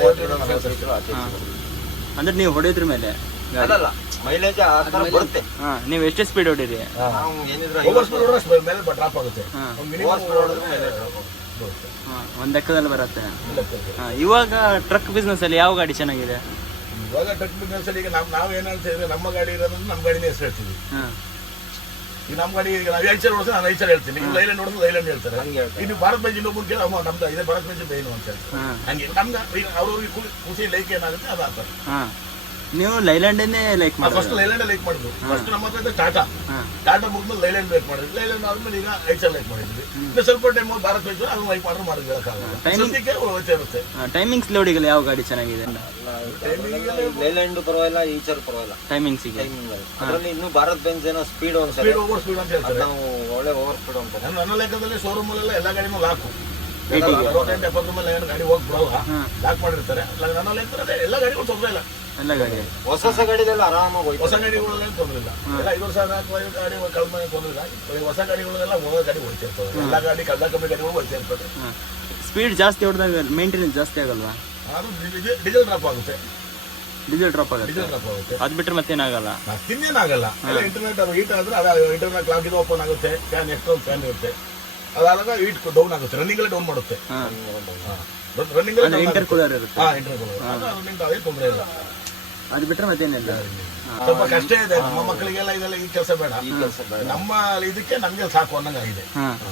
Speaker 3: ಅಂದ್ರೆ ನೀವು ಹೊಡೆಯೋದ್ರ ಮೇಲೆ
Speaker 1: ಅದಲ್ಲ, ಮೈಲೇಜ್ ಆ ತರ ಬರುತ್ತೆ.
Speaker 3: ನೀವು ಎಷ್ಟೇ ಸ್ಪೀಡ್ ಹೊಡೀರಿ,
Speaker 1: ನಾವು ಏನಿದ್ರೆ
Speaker 2: ಓವರ್ ಸ್ಪೀಡ್ ಹೊಡೆದ್ರೆ ಮೇಲೆ ಡ್ರಾಪ್ ಆಗುತ್ತೆ.
Speaker 1: ಓವರ್ ಸ್ಪೀಡ್ ಹೊಡೆದ್ರೆ ಮೇಲೆ ಡ್ರಾಪ್ ಆಗುತ್ತೆ.
Speaker 3: ಒಂದ್ ಲೆಕ್ಕದಲ್ಲಿ ಬರುತ್ತೆ. ಇವಾಗ ಟ್ರಕ್ ಬಿಸ್ನೆಸ್ ಅಲ್ಲಿ ಯಾವ ಗಾಡಿ ಚೆನ್ನಾಗಿದೆ?
Speaker 2: ಇವಾಗ ಟ್ರಕ್ ಬಿಸ್ನೆಸ್ ಅಲ್ಲಿ ಈಗ ನಾವು ನಾವು ಏನ್ ಹೇಳ್ತಿದ್ರೆ, ನಮ್ಮ ಗಾಡಿ ಇರೋದ್ರಿಂದ ನಮ್ಮ ಗಾಡಿನೇ ಹೆಸರು ಹೇಳ್ತೀವಿ. ಈಗ ನಮ್ಮ ಗಾಡಿ ಈಗ ನಾವು ಐದು ನೋಡಿದ್ರೆ ನಾನು ಐದು ಹೇಳ್ತೀನಿ, ನೀವು ಲೈಲ್ಯಾಂಡ್ ನೋಡಿದ್ರೆ ಲೈಲ್ಯಾಂಡ್ ಹೇಳ್ತಾರೆ. ಇನ್ನು ಭಾರತ್ ಬೆಂಜ್ ಇನ್ನೊಬ್ಬರು ಕೇಳಿ ನಮ್ದು ಇದೇ ಭಾರತ್ ಬೆಂಜ್ ಏನು ಅಂತ ಹೇಳ್ತಾರೆ. ಹಂಗೆ ನಮ್ಗೆ ಈಗ ಅವ್ರವ್ರಿಗೆ ಖುಷಿ ಲೈಕ್ ಏನಾಗುತ್ತೆ ಅದು ಆಗ್ತಾರೆ.
Speaker 3: ನೀವು ಲೈಲ್ಯಾಂಡ್ ಲೈಕ್ ಮಾಡಿ
Speaker 2: ಫಸ್ಟ್ ಲೈಲ್ಯಾಂಡ್ ಲೈಕ್ ಮಾಡಿದ್ರು. ಫಸ್ಟ್ ನಮ್ಮ ಹತ್ರ ಟಾಟಾ ಟಾಟಾ ಮುಗಿದ್ಮೇಲೆ ಲೈಲ್ಯಾಂಡ್ ಲೈಕ್ ಮಾಡಿದ್ವಿ. ಲೈಲ್ಯಾಂಡ್ ಆದ್ಮೇಲೆ ಈಗ ಐಚರ್ ಲೈಕ್ ಮಾಡಿದ್ವಿ. ಇನ್ನು ಸ್ವಲ್ಪ ಟೈಮ್ ಭಾರತ್ ಬೆಂಜ್ ಅದು ಲೈಕ್ ಮಾಡಿದ್ರೆ ಮಾಡಿದ್ರೆ ಹೇಳಕ್ಕಾಗಲ್ಲ, ಹೋಗ್ತಾ ಇರುತ್ತೆ.
Speaker 3: ಟೈಮಿಂಗ್ಸ್ ಲೋಡಿಗೆಲ್ಲ ಯಾವ ಗಾಡಿ ಚೆನ್ನಾಗಿದೆ?
Speaker 1: ಲೈಲ್ಯಾಂಡ್ ಪರವಾಗಿಲ್ಲ, ಈಚರ್ ಪರವಾಗಿಲ್ಲ
Speaker 3: ಟೈಮಿಂಗ್ಸ್.
Speaker 1: ಟೈಮಿಂಗ್ ಅದರಲ್ಲಿ ಇನ್ನು ಭಾರತ್ ಬೆಂಜ್ ಏನೋ ಸ್ಪೀಡ್ ಒಂದು
Speaker 2: ಸ್ಪೀಡ್ ಓವರ್ ಸ್ಪೀಡ್ ಅಂತ ಹೇಳ್ತಾರೆ.
Speaker 1: ನಾವು ಒಳ್ಳೆ ಓವರ್ ಸ್ಪೀಡ್ ಅಂತ.
Speaker 2: ನನ್ನ ಲೆಕ್ಕದಲ್ಲಿ ಶೋರೂಮ್ ಅಲ್ಲೆಲ್ಲ ಎಲ್ಲ ಗಾಡಿನೂ ಲಾಕು ಅರವತ್ತೆಂಟು ಎಪ್ಪತ್ತು ಮೇಲೆ ಗಾಡಿ ಹೋಗಿ ಬಿಡೋಲ್ಲ, ಲಾಕ್ ಮಾಡಿರ್ತಾರೆ. ನನ್ನ ಲೆಕ್ಕದಲ್ಲಿ ಎಲ್ಲ ಗಾಡಿಗಳು ತೊಂದರೆ ಇಲ್ಲ.
Speaker 3: ಎಲ್ಲ ಗಾಡಿ
Speaker 1: ಹೊಸ ಹೊಸ ಗಾಡಿಲೆಲ್ಲ ಆರಾಮಾಗಿ ಹೋಯ್ತು.
Speaker 2: ಹೊಸ ಗಾಡಿಗಳೆಲ್ಲ ತೊಂದರೆ ಇಲ್ಲ. ಎಲ್ಲ ಐದು ವರ್ಷ ಗಾಡಿ ಕಡಿಮೆ ತೊಂದರೆ ಇಲ್ಲ. ಹೊಸ ಗಾಡಿಗಳೆಲ್ಲ ಹೋಗೋ ಗಾಡಿ ಹೋಗ್ತಾ ಇರ್ತವೆ. ಎಲ್ಲ ಗಾಡಿ ಕಳ್ಳ ಕಮ್ಮಿ ಗಾಡಿಗಳು ಹೋಗ್ತಾ ಇರ್ತದೆ.
Speaker 3: ಸ್ಪೀಡ್ ಜಾಸ್ತಿ ಹೊಡೆದಾಗ ಮೇಂಟೆನೆನ್ಸ್ ಜಾಸ್ತಿ ಆಗಲ್ವಾ?
Speaker 2: ಅದು ಡೀಸೆಲ್ ಡ್ರಾಪ್ ಆಗುತ್ತೆ.
Speaker 3: ಡೀಸೆಲ್ ಡ್ರಾಪ್ ಆಗುತ್ತೆ.
Speaker 2: ಡೀಸೆಲ್ ಡ್ರಾಪ್ ಆಗುತ್ತೆ.
Speaker 3: ಅದ್ ಬಿಟ್ರೆ ಮತ್ತೇನಾಗಲ್ಲ.
Speaker 2: ತಿನ್ನೇನಾಗಲ್ಲ. ಎಲ್ಲ ಇಂಟರ್ನೆಟ್ ಅದು ಹೀಟ್ ಆದ್ರೆ ಅದು ಇಂಟರ್ನೆಟ್ ಕ್ಲಾಕ್ ಇದು ಓಪನ್ ಆಗುತ್ತೆ. ಫ್ಯಾನ್ ಎಕ್ಸ್ಟ್ರಾ ಫ್ಯಾನ್ ಇರುತ್ತೆ. ಅದಾದಾಗ ಹೀಟ್ ಡೌನ್ ಆಗುತ್ತೆ, ರನ್ನಿಂಗ್ ಅಲ್ಲಿ ಡೌನ್ ಮಾಡುತ್ತೆ. ರನ್ನಿಂಗ್ ಅಲ್ಲಿ
Speaker 3: ಇಂಟರ್ ಕೂಲರ್ ಇರುತ್ತೆ.
Speaker 2: ಹಾ ಇಂಟರ್ ಕೂಲರ್ ರನ್ನಿಂಗ್ ಅದೇ ತೊಂದರೆ ಇಲ್ಲ.
Speaker 3: ಅದು ಬಿಟ್ರೆ ಮತ್ತೇನಿಲ್ಲ.
Speaker 2: ಸ್ವಲ್ಪ ಕಷ್ಟ ಇದೆ ನಮ್ಮ ಮಕ್ಕಳಿಗೆಲ್ಲ, ಇದೆಲ್ಲ ಈ ಕೆಲಸ ಬೇಡ, ನಮ್ಮ ಇದಕ್ಕೆ ನಮ್ಗೆ ಸಾಕು ಅನ್ನಂಗಾಗಿದೆ.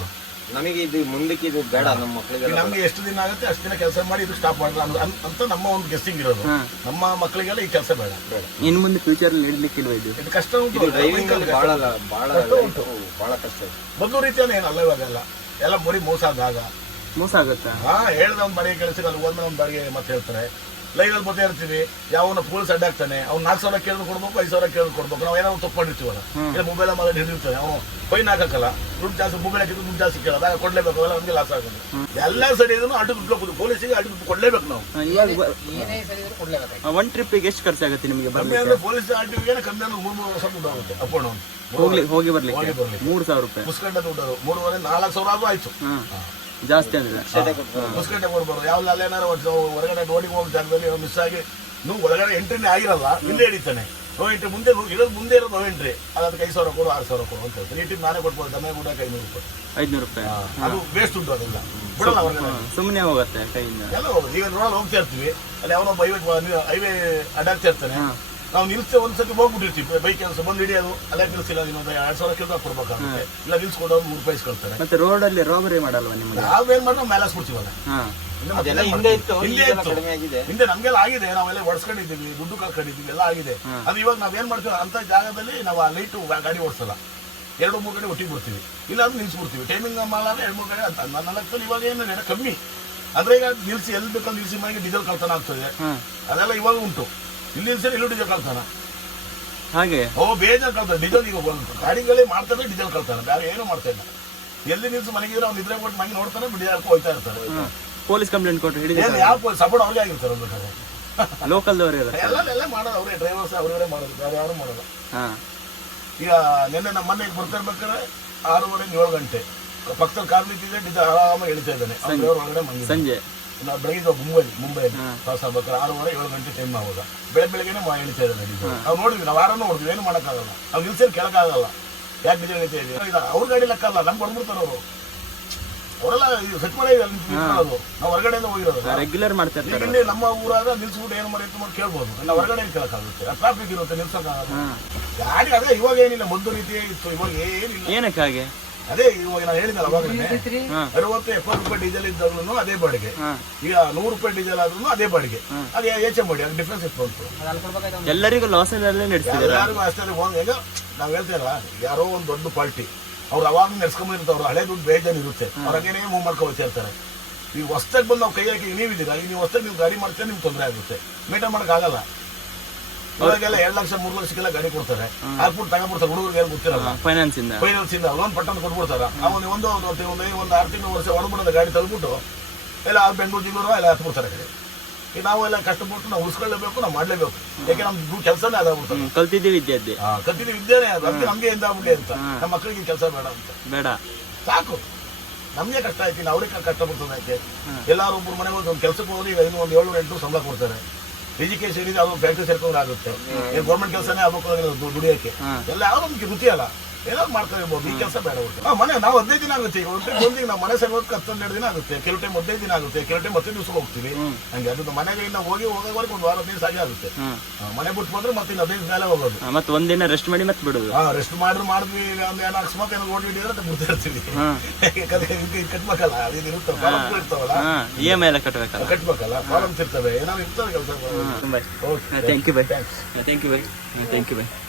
Speaker 1: ನಮಗೆ ಇದು ಮುಂದಕ್ಕೆ ಇದು ಬೇಡ ನಮ್ಮ ಮಕ್ಕಳಿಗೆ
Speaker 2: ನಮ್ಗೆ ಎಷ್ಟು ದಿನ ಆಗುತ್ತೆ ಅಷ್ಟು ದಿನ ಕೆಲಸ ಮಾಡಿ ಇದು ಸ್ಟಾಪ್ ಮಾಡಿದ್ರೆ ಅಂತ ನಮ್ಮ ಒಂದು ಗೆಸ್ಸಿಂಗ್ ಇರೋದು. ನಮ್ಮ ಮಕ್ಕಳಿಗೆಲ್ಲ ಈ ಕೆಲಸ ಬೇಡ.
Speaker 3: ಇನ್ನು ಮುಂದೆ ಫ್ಯೂಚರ್ ಇಡ್ಲಿಕ್ಕಿಲ್ವ ಇದು?
Speaker 2: ಇದು ಕಷ್ಟ ಉಂಟು,
Speaker 1: ಡ್ರೈವಿಂಗ್ ಬಹಳ ಬಹಳ ಬಹಳ ಕಷ್ಟ ಇದೆ.
Speaker 2: ಮೊದಲು ರೀತಿಯಲ್ಲಿ ಏನಲ್ಲ ಇವಾಗೆಲ್ಲ ಎಲ್ಲ ಬರೀ ಮೋಸ ಆದಾಗ
Speaker 3: ಮೋಸ ಆಗುತ್ತಾ?
Speaker 2: ಹಾ ಹೇಳ್ದ ಒಂದ್ ಬಾಡಿಗೆ ಕೆಲಸ ಅಲ್ಲಿ ಒಂದ್ ಒಂದ್ ಬಾಡಿಗೆ ಮತ್ತೆ ಹೇಳ್ತಾರೆ. ಲೈವ್ ಅಲ್ಲಿ ಬರ್ತಾ ಇರ್ತೀವಿ, ಯಾವನ ಪೊಲೀಸ್ ಅಡ್ಡಾಗ್ತಾನೆ, ಅವ್ನು ನಾಲ್ಕು ಸಾವಿರ ಕೇಳಿದ್ರು ಕೊಡ್ಬೇಕು, ಐದು ಸಾವಿರ ಕೇಳಿದ್ರು ಕೊಡ್ಬೇಕು. ನಾವು ಏನಾದ್ರು ತಪ್ಪಿರ್ತೀವಲ್ಲ, ಇಲ್ಲ ಮೊಬೈಲ್ ಮೇಲೆ ಹಿಡಿದಿರ್ತಾನೆ, ಅವನು ಫೈನ್ ಹಾಕಲ್ಲ, ದುಡ್ಡು ಜಾಸ್ತಿ ಮೊಬೈಲ್ ಹಾಕಿದ್ರು ದುಡ್ಡು ಜಾಸ್ತಿ ಕೇಳೋದು, ಆಗ ಕೊಡ್ಲೇಬೇಕು, ಅವೆಲ್ಲ ನಮಗೆ ಲಾಸ್ ಆಗೋದು. ಎಲ್ಲ ಸರಿ ಇದನ್ನು ಅಡ್ಡು ದುಡ್ಡು ಪೊಲೀಸಿಗೆ ಅಡ್ಡು ದುಡ್ಡು ಕೊಡ್ಲೇಬೇಕು ನಾವು.
Speaker 4: ಏನೇ ಸರಿ ಇದ್ರೂ ಕೊಡ್ಲೇಬೇಕು.
Speaker 3: ಒನ್ ಟ್ರಿಪ್ಪಿಗೆ ಎಷ್ಟು ಖರ್ಚಾಗುತ್ತೆ ನಿಮಗೆ?
Speaker 2: ಕಮ್ಮಿ ಅಂದ್ರೆ ಪೊಲೀಸ್ ಆರ್ಟಿಗೆ ಕಮ್ಮಿ ಅಂದ್ರೆ ಮೂರು ಮೂರು ವರ್ಷ ದುಡ್ಡು ಆಗುತ್ತೆ ಅಪ್ ಅಂಡ್ ಡೌನ್.
Speaker 3: ಹೋಗ್ಲಿ ಹೋಗಿ ಬರ್ಲಿಕ್ಕೆ
Speaker 2: ಹೋಗಿ ಬರ್ಲಿಕ್ಕೆ
Speaker 3: ಮೂರು ಸಾವಿರ ರೂಪಾಯಿ
Speaker 2: ಮುಸ್ಕಂಡೆ ದುಡ್ಡು ಮೂರುವರೆ ನಾಲ್ಕು ಸಾವಿರ ಆದ್ರೂ ಆಯ್ತು.
Speaker 3: ಜಾಸ್ತಿ ಅಂದ್ರೆ
Speaker 2: ಮುಸ್ಕಂಡೆ ಕೊಡ್ಬಾರ್ದು. ಯಾವ್ದು ಅಲ್ಲೇನಾರು ಹೊರಗಡೆ ರೋಡಿಗೆ ಹೋಗೋ ಜಾಗದಲ್ಲಿ ಮಿಸ್ ಆಗಿ ನೀವು ಒಳಗಡೆ ಎಂಟ್ರಿನೇ ಆಗಿರಲ್ಲ, ಇಲ್ಲೇ ಹಿಡಿತಾನೆ. ನೋ ಎಂಟ್ರಿ ಮುಂದೆ ಇರೋದು ಮುಂದೆ ಇರೋದು ನೋ ಎಂಟ್ರಿ, ಅದಕ್ಕೆ ಐದು ಸಾವಿರ ಕೊಡು ಆರು ಸಾವಿರ ಕೊಡು ಅಂತ ಹೇಳ್ತಾರೆ. ಈ ಟೀಮ್ ನಾನೇ ಕೊಡ್ಬೋದು, ದಮೆ ಕೂಡ ಐನೂರು ರೂಪಾಯಿ
Speaker 3: ಐದ್ನೂರು ರೂಪಾಯಿ
Speaker 2: ಅದು ವೇಸ್ಟ್ ದುಡ್ಡು, ಅದೆಲ್ಲ ಬಿಡಲ್ಲ ಹೊರಗಡೆ,
Speaker 3: ಸುಮ್ಮನೆ ಹೋಗುತ್ತೆ ಕೈಯಿಂದ.
Speaker 2: ಎಲ್ಲ ಹೋಗೋದು. ಈಗ ರೋಡಲ್ಲಿ ಹೋಗ್ತಾ ಇರ್ತೀವಿ, ಅಲ್ಲಿ ಅವನೊಬ್ಬ ಹೈವೇ ಹೈವೇ ಅಡ್ಡಾಗ್ತಾ ಇರ್ತಾನೆ, ನಾವು ನಿಲ್ಸಿ ಒಂದ್ಸತಿ ಹೋಗ್ಬಿಟ್ಟಿರ್ತೀವಿ, ಬೈಕ್ ಕೆಲಸ ಬಂದು ಹಿಡಿಯೋದು, ಅಲ್ಲೇ ನಿಲ್ಸಿಲ್ಲ, ಇನ್ನೊಂದು ಎರಡ್ ಸಾವಿರ ಕೆಲಸ ಕೊಡ್ಬೇಕಾಗುತ್ತೆ, ಇಲ್ಲ ನಿಲ್ಸ್ಕೊಂಡು ಅವ್ರು ಮೂರು ರೂಪಾಯಿ ಇಸ್ಕೊಳ್ತಾರೆ.
Speaker 3: ಮತ್ತೆ ರೋಡಲ್ಲಿ ರಾಬರಿ ಮಾಡಲ್ವಾ ನಿಮಗೆ?
Speaker 2: ನಾವೇನ್ ಮಾಡಿ ನಾವು ಮೇಲೆ ಹಾಸ್ಬಿಡ್ತೀವಲ್ಲ.
Speaker 1: ಹಿಂದೆ ಇತ್ತು,
Speaker 2: ಹಿಂದೆ
Speaker 1: ಈಗೆಲ್ಲ
Speaker 2: ಇತ್ತು,
Speaker 1: ಕಡಿಮೆ ಆಗಿದೆ.
Speaker 2: ಹಿಂದೆ ನಮ್ಗೆಲ್ಲ ಆಗಿದೆ, ನಾವೆಲ್ಲ ಒಡ್ಸ್ಕೊಂಡಿದ್ದೀವಿ, ದುಡ್ಡು ಕಳ್ಕೊಂಡಿದ್ದೀವಿ, ಎಲ್ಲ ಆಗಿದೆ. ಅದು ಇವಾಗ ನಾವೇನ್ ಮಾಡ್ತೀವಿ ಅಂತ ಜಾಗದಲ್ಲಿ ನಾವು ಆ ಲೈಟು ಗಾಡಿ ಓಡಿಸಲ್ಲ, ಎರಡು ಮೂರು ಕಡೆ ಒಟ್ಟಿಗೆ ಬಿಡ್ತೀವಿ, ಇಲ್ಲ ಅಂದ್ರೆ ನಿಲ್ಸ್ಬಿಡ್ತೀವಿ. ಟೈಮಿಂಗ್ ಮಾಡಲ್ಲ, ಎರಡು ಮೂರು ಕಡೆ ನಾಲ್ಕು ಇವಾಗ ಏನು ಕಮ್ಮಿ ಅಂದ್ರೆ, ಈಗ ನಿಲ್ಸಿ ಎಲ್ಲಿ ಬೇಕಂದ್ರೆ ನಿಲ್ಸಿ ಮನೆಗೆ ಡೀಸೆಲ್ ಕಳ್ತನ ಆಗ್ತದೆ, ಅದೆಲ್ಲ ಇವಾಗ ಉಂಟು. ಇಲ್ಲಿ ನಿಲ್ಸಿ ಇಲ್ಲೂ ಡೀಸೆಲ್ ಕಳ್ತಾನ,
Speaker 3: ಹಾಗೆ
Speaker 2: ಓ ಬೇಜಾರ್ ಕಳ್ತಾನೆ. ಡೀಸೆಲ್ ಈಗ ಗಾಡಿಗಳೇ ಮಾಡ್ತಾರೆ, ಡೀಸೆಲ್ ಕಳ್ತಾನೆ, ಬೇರೆ ಏನು ಮಾಡ್ತಾ ಇಲ್ಲ. ಎಲ್ಲಿ ನಿಲ್ಸಿ ಮನೆಗಿದ್ರೆ ಅವ್ನು ನಿದ್ರೆ ಕೊಟ್ಟು ಮನೆ ನೋಡ್ತಾನೆ, ಬಿಡಿಯಾರ್ಕೊ ಹೋಗ್ತಾ ಇರ್ತಾರೆ.
Speaker 3: ಪೊಲೀಸ್ ಕಂಪ್ಲೇಂಟ್ ಕೊಟ್ಟು ಹಿಡಿದ
Speaker 2: ಏನು ಯಾವ ಸಪೋರ್ಟ್ ಅವ್ರಿಗೆ ಆಗಿರ್ತಾರೆ ಬೇಕಾದ್ರೆ,
Speaker 3: ಲೋಕಲ್ದವ್ರು ಇರುತ್ತೆ
Speaker 2: ಎಲ್ಲ ಎಲ್ಲ ಮಾಡೋದು ಅವರೇ, ಡ್ರೈವರ್ಸ್ ಅವರೇ ಮಾಡೋದು, ಬೇರೆ ಯಾರು ಮಾಡೋಲ್ಲ. ಈಗ ನಿನ್ನೆ ನಮ್ಮ ಮನೆಗೆ ಬರ್ತಾ ಇರ್ಬೇಕಾದ್ರೆ ಆರೂವರೆ ಏಳು ಗಂಟೆ ಪಕ್ಕದಲ್ಲಿ ಕಾರ್ ನಿಂತಿದೆ, ಡೀಸೆಲ್ ಆರಾಮಾಗಿ ಇಳಿತಾ ಇದ್ದಾನೆ, ಅವ್ರ ಹೊರಗಡೆ ಮನೆ
Speaker 3: ಸಂಜೆ
Speaker 2: ನಾವು ಬೆಳಿಗ್ಗೆ ಮುಂಬೈ ಮುಂಬೈಯಲ್ಲಿ ಪಾಸ್ ಆಗ್ಬೇಕಾದ್ರೆ ಆರೂವರೆ ಏಳು ಗಂಟೆ ಟೈಮ್ ಆಗೋದ, ಬೆಳೆ ಬೆಳಗ್ಗೆನೆ ಇಳಿತಾ ಇದ್ದಾನೆ ಡೀಸೆಲ್. ನಾವು ನೋಡಿದ್ವಿ, ನಾವು ಆರನ್ನು ನೋಡಿದ್ವಿ, ಏನು ಮಾಡೋಕ್ಕಾಗಲ್ಲ, ನಾವು ನಿಲ್ಸೇನು ಕೆಳಗಾಗಲ್ಲ, ಯಾಕೆ ಡೀಸೆಲ್ ಇಳಿತಾ ಇದೆ. ಅವ್ರ ಗಾಡಿ ಲೆಕ್ಕ ಅಲ್ಲ, ನಮ್ಗೆ ಹೊಡ್ಬಿಡ್ತಾರೆ ಅವರು, ಅವರೆಲ್ಲ ಸೆಟ್ ಮಾಡಿ ನಿಂತ್ಕೊಳ್ಳೋದು, ನಾವು ಹೊರಗಡೆಯಿಂದ ಹೋಗಿರೋದು
Speaker 3: ರೆಗ್ಯುಲರ್ ಮಾಡ್ತಾ ಇರ್ತಾರೆ.
Speaker 2: ಇಲ್ಲಿ ನಮ್ಮ ಊರಾಗ ನಿಲ್ಸ್ಬಿಟ್ಟು ಏನು ಮಾಡಿ ಮಾಡಿ ಕೇಳ್ಬೋದು, ನಾವು ಹೊರಗಡೆ ಕೇಳಕ್ಕಾಗುತ್ತೆ, ಟ್ರಾಫಿಕ್ ಇರುತ್ತೆ, ನಿಲ್ಸಕ್ಕಾಗಲ್ಲ ಗಾಡಿ. ಅದೇ ಇವಾಗ ಏನಿಲ್ಲ, ಮೊದಲು ರೀತಿಯೇ ಇತ್ತು, ಇವಾಗ ಏನಿಲ್ಲ.
Speaker 3: ಏನಕ್ಕೆ ಹಾಗೆ?
Speaker 2: ಅದೇ ಇವಾಗ ನಾನು ಹೇಳಿದ್ನಲ್ಲ ಅವಾಗಲೇ, ಅರವತ್ತು ಎಪ್ಪತ್ತು ರೂಪಾಯಿ ಡೀಸೆಲ್ ಇದ್ದಾಗ್ಲೂ ಅದೇ ಬಾಡಿಗೆ, ಈಗ ನೂರು ರೂಪಾಯಿ ಡೀಸೆಲ್ ಆದ್ರೂ ಅದೇ ಬಾಡಿಗೆ, ಅದೇ ಎಚ್ ಎಂ ಬಾಡಿ, ಅದು ಡಿಫ್ರೆನ್ಸ್ ಇತ್ತು.
Speaker 3: ಎಲ್ಲರಿಗೂ ಲಾಸ್ ಅಲ್ಲೇ ನಡೆಸ್ತಿದ್ದಾರೆ.
Speaker 2: ಎಲ್ಲರಿಗೂ ಅಷ್ಟೇ. ಈಗ ನಾವ್ ಹೇಳ್ತೇವಲ್ಲ, ಯಾರೋ ಒಂದು ದೊಡ್ಡ ಪಾರ್ಟಿ ಅವ್ರು ಅವಾಗ ನೆಡ್ಸ್ಕೊಂಡ್ಬಂದಿರ್ತಾರೆ, ಅವ್ರು ಹಳೆ ದುಡ್ಡು ಬೇಜಾನ್ ಇರುತ್ತೆ, ಅವ್ರಾಗೇನೇ ಮೂವ್ ಮಾಡ್ಕೊಂಡು ಹೋಗ್ತಾ ಇರ್ತಾರೆ. ಈಗ ಹೊಸ್ದಾಗಿ ಬಂದು ನಾವು ಕೈ ಹಾಕಿ ನೀವಿದ್ದೀರಾ, ಈಗ ನೀವು ಹೊಸ್ದಾಗಿ ನೀವು ಗಾಡಿ ಮಾಡ್ತೀರಾ, ನಿಮ್ಗೆ ತೊಂದರೆ ಆಗುತ್ತೆ, ಮೇಂಟೈನ್ ಮಾಡಕ್ ಆಗಲ್ಲ. ಇವಾಗೆಲ್ಲ ಎರಡ್ ಲಕ್ಷ ಮೂರು ಲಕ್ಷಕ್ಕೆಲ್ಲ ಗಾಡಿ ಕೊಡ್ತಾರೆ, ಹಾಕ್ಬಿಟ್ಟು ತಗೊಂಡ್ಬಿಡ್ತಾರೆ, ಹುಡುಗರಿಗೆ ಏನು ಗೊತ್ತಿರಲ್ಲ,
Speaker 3: ಫೈನಾನ್ಸ್ ಇಂದ
Speaker 2: ಫೈನಾನ್ಸ್ ಇಂದ ಲೋನ್ ಪಟ್ಟಣ ಕೊಟ್ಬಿಡ್ತಾರ. ಅವನು ಒಂದು ಒಂದು ಒಂದು ಆರು ತಿಂಗಳು ವರ್ಷ ಹೊಡ್ಬಿಡೋದು ಗಾಡಿ ತಗ್ಬಿಟ್ಟು ಎಲ್ಲ ಬೆಂಗಳೂರು ಜಿಲ್ಲೂರು ಎಲ್ಲ ಹತ್ಬಿಡ್ತಾರೆ ಕಡೆ. ಈಗ ನಾವೆಲ್ಲ ಕಷ್ಟಪಟ್ಟು ನಾವು ಉಳಿಸ್ಕೊಳ್ಳೇಬೇಕು, ನಾವು ಮಾಡ್ಲೇಬೇಕು, ಯಾಕೆ ನಮ್ದು ಕೆಲಸನೇ ಅದಾಗ್ಬಿಡ್ತಾರೆ.
Speaker 3: ಕಲ್ತಿದ್ದೀವಿ ವಿದ್ಯಾರ್ಥಿ
Speaker 2: ಕಲ್ತಿದ್ದೀವಿ ವಿದ್ಯೆನೇ ಅದು, ಅದಕ್ಕೆ ನಮ್ಗೆ ಎಂದ ಆಗ್ಬಿಡಿ ಅಂತ, ನಮ್ಮ ಮಕ್ಕಳಿಗೆ ಕೆಲಸ ಬೇಡ ಅಂತ
Speaker 3: ಬೇಡ,
Speaker 2: ಸಾಕು. ನಮ್ಗೆ ಕಷ್ಟ ಆಯ್ತು, ಅವ್ರಿಗೆ ಕಷ್ಟ ಬರ್ತದೆ ಯಾಕೆ. ಎಲ್ಲಾರು ಒಬ್ರು ಮನೆಗೆ ಹೋಗಿ ಒಂದು ಕೆಲಸಕ್ಕೆ ಹೋಗಿ ಈಗ ಇನ್ನೂ ಒಂದು ಏಳು ಎಂಟು ಸಂಬಳ ಕೊಡ್ತಾರೆ. ಎಜುಕೇಶನ್ ಇದೆ, ಅದು ಫ್ಯಾಕ್ಟ್ರಿ ಸೇರ್ಕೊಂಡ್ರೆ ಆಗುತ್ತೆ, ಗೌರ್ಮೆಂಟ್ ಕೆಲಸನೇ ಆಗ್ಬೇಕು ದುಡಿಯೋಕೆ, ಎಲ್ಲ ಯಾವ್ದು ನಮ್ಗೆ ರುಚಿ ಅಲ್ಲ, ಏನಾದ್ರು ಮಾಡ್ತಾ ಇರ್ಬೋದು. ಈ ಕೆಲಸ ಬೇಡ ಬಿಟ್ಟು ಮನೆ ನಾವು ಹದಿನೈದು ದಿನ ಆಗುತ್ತೆ, ಈಗ ಒಂದು ಒಂದಿಗೆ ನಾವು ಮನೆ ಸೇರೋದಕ್ಕೆ ಹತ್ತೊಂದೆರಡು ದಿನ ಆಗುತ್ತೆ, ಕೆಲವು ಟೈಮ್ ಹದಿನೈದು ದಿನ ಆಗುತ್ತೆ, ಕೆಲವು ಟೈಮ್ ಹತ್ತು ದಿವಸ ಹೋಗ್ತೀವಿ. ಹಂಗೆ ಅದು ಮನೆಗೆ ಇನ್ನು ಹೋಗಿ ಹೋಗೋವರೆಗೆ ಒಂದು ವಾರ ದಿವಸ ಆಗಿ ಆಗುತ್ತೆ. ಮನೆ ಬಿಟ್ಟು ಬಂದ್ರೆ ಮತ್ತೆ ಇನ್ನು ಹದಿನೈದು ಮೇಲೆ ಹೋಗೋದು,
Speaker 3: ಮತ್ತೆ ಒಂದಿನ ರೆಸ್ಟ್ ಮಾಡಿ ಮತ್ತೆ ಬಿಡೋದು.
Speaker 2: ಹಾ ರೆಸ್ಟ್ ಮಾಡಿದ್ರೆ ಮಾಡಿದ್ವಿ, ಒಂದು ಏನೋ ಅಕಸ್ಮಾತ್ ಏನೋ ಓಡಿ ಹಿಡಿದ್ರೆ ಅಂತ ಬಿಡ್ತಾ ಇರ್ತೀವಿ. ಕಟ್ಬೇಕಲ್ಲ, ಅದೇನು ಇರುತ್ತೆ, ಫಾರಮ್ಸ್ ಇರ್ತಾವಲ್ಲ,
Speaker 3: ಇ ಎಮ್ ಐ ಎಲ್ಲ ಕಟ್ಟಬೇಕಲ್ಲ,
Speaker 2: ಕಟ್ಬೇಕಲ್ಲ, ಫಾರಮ್ಸ್ ಇರ್ತವೆ, ಏನಾದ್ರು ಇರ್ತವೆ ಕೆಲಸ.
Speaker 3: Thank you bye thank you bye thank you by